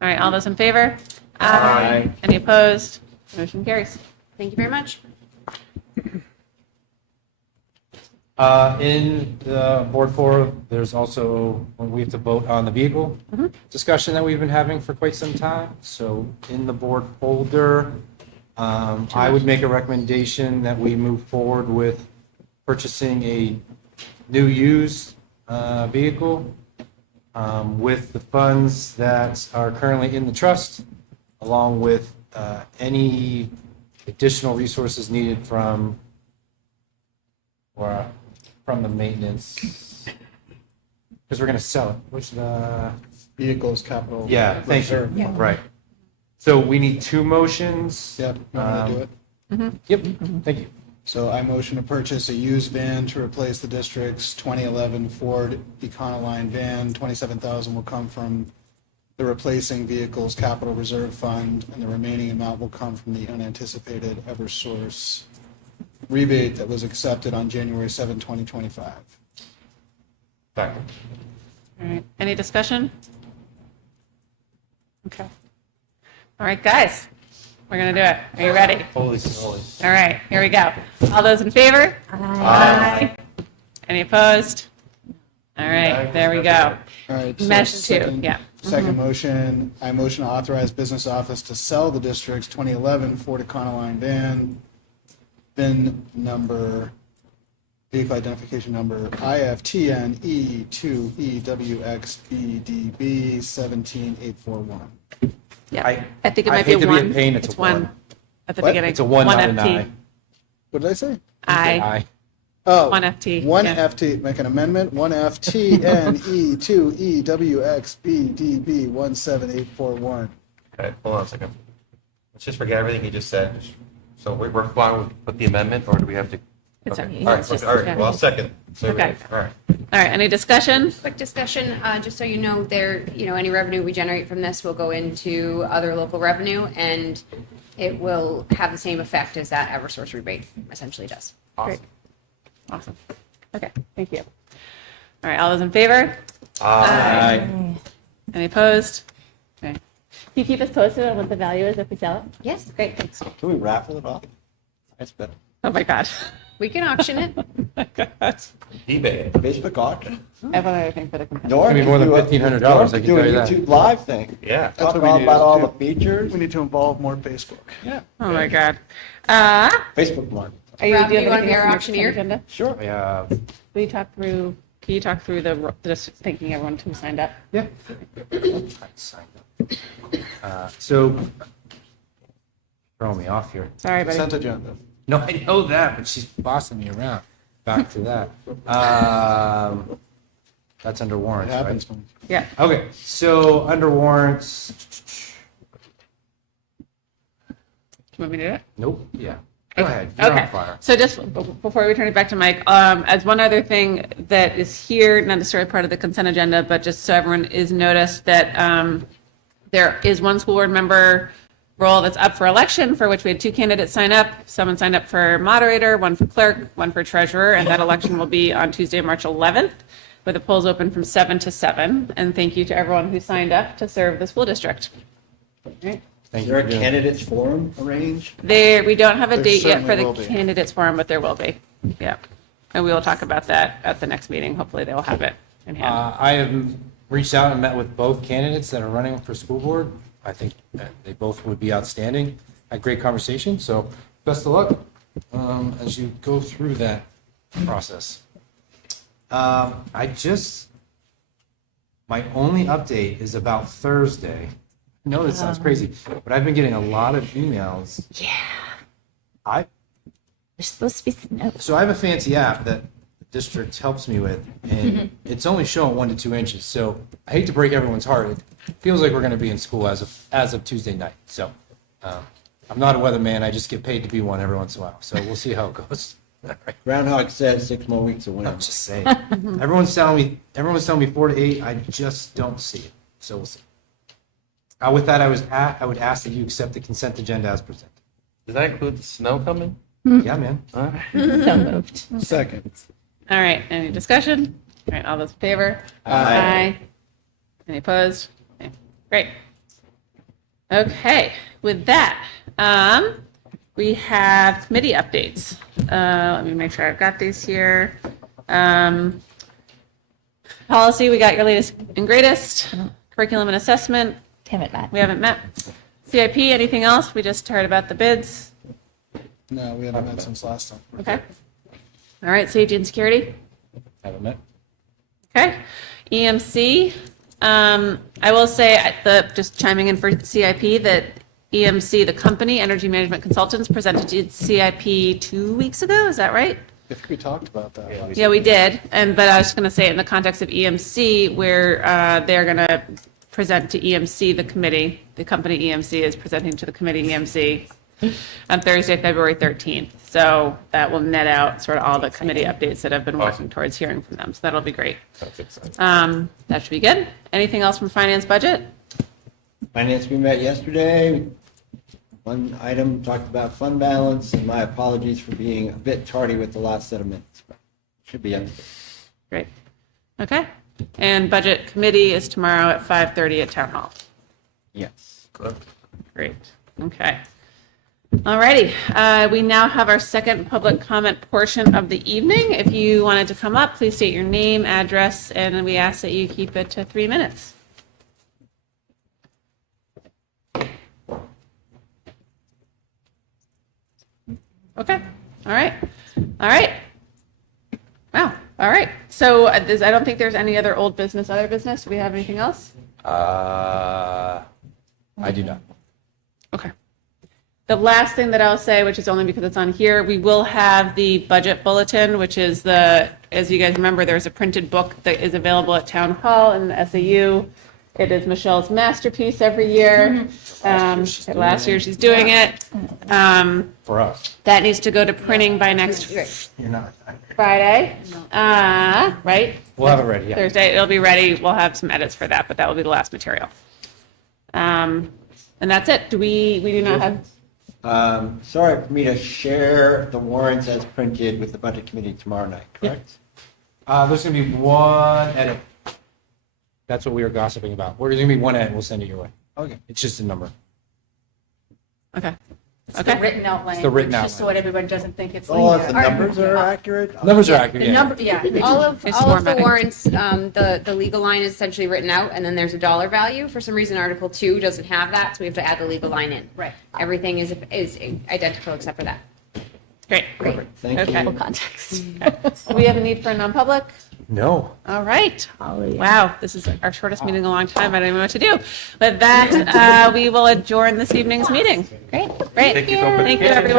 All right, all those in favor? Aye. Any opposed? Motion carries. Thank you very much. In the board forum, there's also, when we have to vote on the vehicle discussion that we've been having for quite some time. So in the board folder, I would make a recommendation that we move forward with purchasing a new used vehicle with the funds that are currently in the trust, along with any additional resources needed from the maintenance, because we're going to sell it. What's the Vehicles capital. Yeah, thank you. reserve fund. Right. So we need two motions. Yep, you want me to do it? Yep, thank you. So I motion to purchase a used van to replace the district's 2011 Ford Econoline van. 27,000 will come from the replacing vehicles capital reserve fund, and the remaining amount will come from the unanticipated Eversource rebate that was accepted on January 7, 2025. Second. All right, any discussion? Okay. All right, guys, we're gonna do it. Are you ready? Holy smoly. All right, here we go. All those in favor? Aye. Any opposed? All right, there we go. All right. so Mesh two, second- yeah. Second motion, I motion to authorize business office to sell the district's 2011 Ford Econoline van, VIN number, vehicle identification number, IFTN E2EWXBDB 17841. Yeah, I I think it I might be hate to be a one. pain, it's a one one. at the What? beginning. It's a one, not an FT. I. What did I say? I. Aye. Oh. One FT, One yeah. FT, make an amendment, one FTN E2EWXBDB 17841. Okay, hold on a second. Let's just forget everything you just said. So we're fine with the amendment, or do we have to? It's Okay. okay. All right, It's just- all right, yeah. well, I'll second. So, Okay. All right. All right, any discussion? Quick discussion, just so you know, any revenue we generate from this will go into other local revenue, and it will have the same effect as that Eversource rebate essentially does. Great. Awesome. Okay, thank you. All right, all those in favor? Aye. Any opposed? Okay. Can you keep us posted on what the value is if we sell it? Yes. Great, thanks. Can we raffle it off? That's better. Oh my God. We can auction it. eBay. Facebook auction. I have one other thing for the consent. Dorn It's gonna be could more than do a- $1,500, I Dorn can could do tell you a that. YouTube live thing. Yeah. Talk what we all need about to all do. the features. We need to involve more Facebook. Yeah. Oh my God. Facebook one. Are you, Rob, do you you have wanna anything be our else on your auctioneer? consent agenda? Sure. Yeah. Can you talk through just thanking everyone who signed up? Yeah. Signed up. So, throwing me off here. Sorry, buddy. Consent agenda. No, I know that, but she's bossing me around. Back to that. That's under It warrants, happens right? when. Yeah. Okay, so under warrants, Do you want me to do it? nope, yeah. Go ahead, you're on fire. So just before we turn it back to Mike, as one other thing that is here, not necessarily part of the consent agenda, but just so everyone is noticed that there is one school board member role that's up for election, for which we had two candidates sign up. Someone signed up for moderator, one for clerk, one for treasurer, and that election will be on Tuesday, March 11th, with the polls open from 7 to 7. And thank you to everyone who signed up to serve the school district. All right. Is there a candidates forum arranged? We don't have a There date yet for certainly the will be. candidates forum, but there will be. Yeah. And we will talk about that at the next meeting. Hopefully they will have it in hand. I have reached out and met with both candidates that are running for school board. I think that they both would be outstanding. Had great conversation, so best of luck as you go through that process. My only update is about Thursday. I know this sounds crazy, but I've been getting a lot of emails. Yeah. I There's supposed to be snow. So I have a fancy app that the district helps me with, and it's only showing 1 to 2 inches. So I hate to break everyone's heart. It feels like we're going to be in school as of Tuesday night. So I'm not a weatherman. I just get paid to be one every once in a while. So we'll see how it goes. Groundhog says 6 more weeks of winter. I'm just saying. Everyone's telling me 4 to 8. I just don't see it. So we'll see. With that, I would ask that you accept the consent agenda as presented. Does that include the snow coming? Yeah, man. All right. So moved. Second. All right, any discussion? All right, all those in favor? Aye. Any opposed? Okay, great. Okay, with that, we have committee updates. Let me make sure I've got these here. Policy, we got your latest and greatest. Curriculum and assessment, Haven't met. we haven't met. CIP, anything else? We just heard about the bids. No, we haven't met since last time. Okay. All right, safety and security. Haven't met. Okay. EMC, I will say, just chiming in for CIP, that EMC, the company, Energy Management Consultants, presented to CIP 2 weeks ago. Is that right? I think we talked about that. Yeah, we did. But I was just going to say in the context of EMC, where they're going to present to EMC, the committee, the company EMC is presenting to the committee EMC on Thursday, February 13th. So that will net out sort of all the committee updates that I've been working towards hearing from them. So that'll be great. That's exciting. That should be good. Anything else from finance budget? Finance, we met yesterday. One item talked about fund balance, and my apologies for being a bit tardy with the last set of minutes. But should be up to date. Great. Okay. And budget committee is tomorrow at 5:30 at Town Hall. Yes. Good. Great. Okay. All righty. We now have our second public comment portion of the evening. If you wanted to come up, please state your name, address, and we ask that you keep it to 3 minutes. Okay. All right. All right. Wow. All right. So I don't think there's any other old business, other business. Do we have anything else? I do not. Okay. The last thing that I'll say, which is only because it's on here, we will have the budget bulletin, which is as you guys remember, there's a printed book that is available at Town Hall and the SAU. It is Michelle's masterpiece every year. Last year she's doing it. For us. That needs to go to printing by next You're not. Friday, right? We'll have it ready, yeah. Thursday, it'll be ready. We'll have some edits for that, but that will be the last material. And that's it. We do not have, Sorry for me to share the warrants as printed with the budget committee tomorrow night, correct? There's going to be one edit. That's what we were gossiping about. There's going to be one edit. We'll send it your way. Okay. It's just a number. okay. It's the written out It's the written language, just so outline. everyone doesn't think it's. Oh, if the linear. numbers are accurate? Numbers are accurate, The yeah. number, yeah. All of It's the formatting. warrants, the legal line is essentially written out, and then there's a dollar value. For some reason, Article 2 doesn't have that, so we have to add the legal line in. Right. Everything is identical except for that. Great. Perfect, thank Okay. you. Context. Do we have a need for a non-public? No. All right. Wow, this is our shortest meeting in a long time. I don't even know what to do. With that, we will adjourn this evening's meeting. Great. Thank you so much. Thank you, everyone.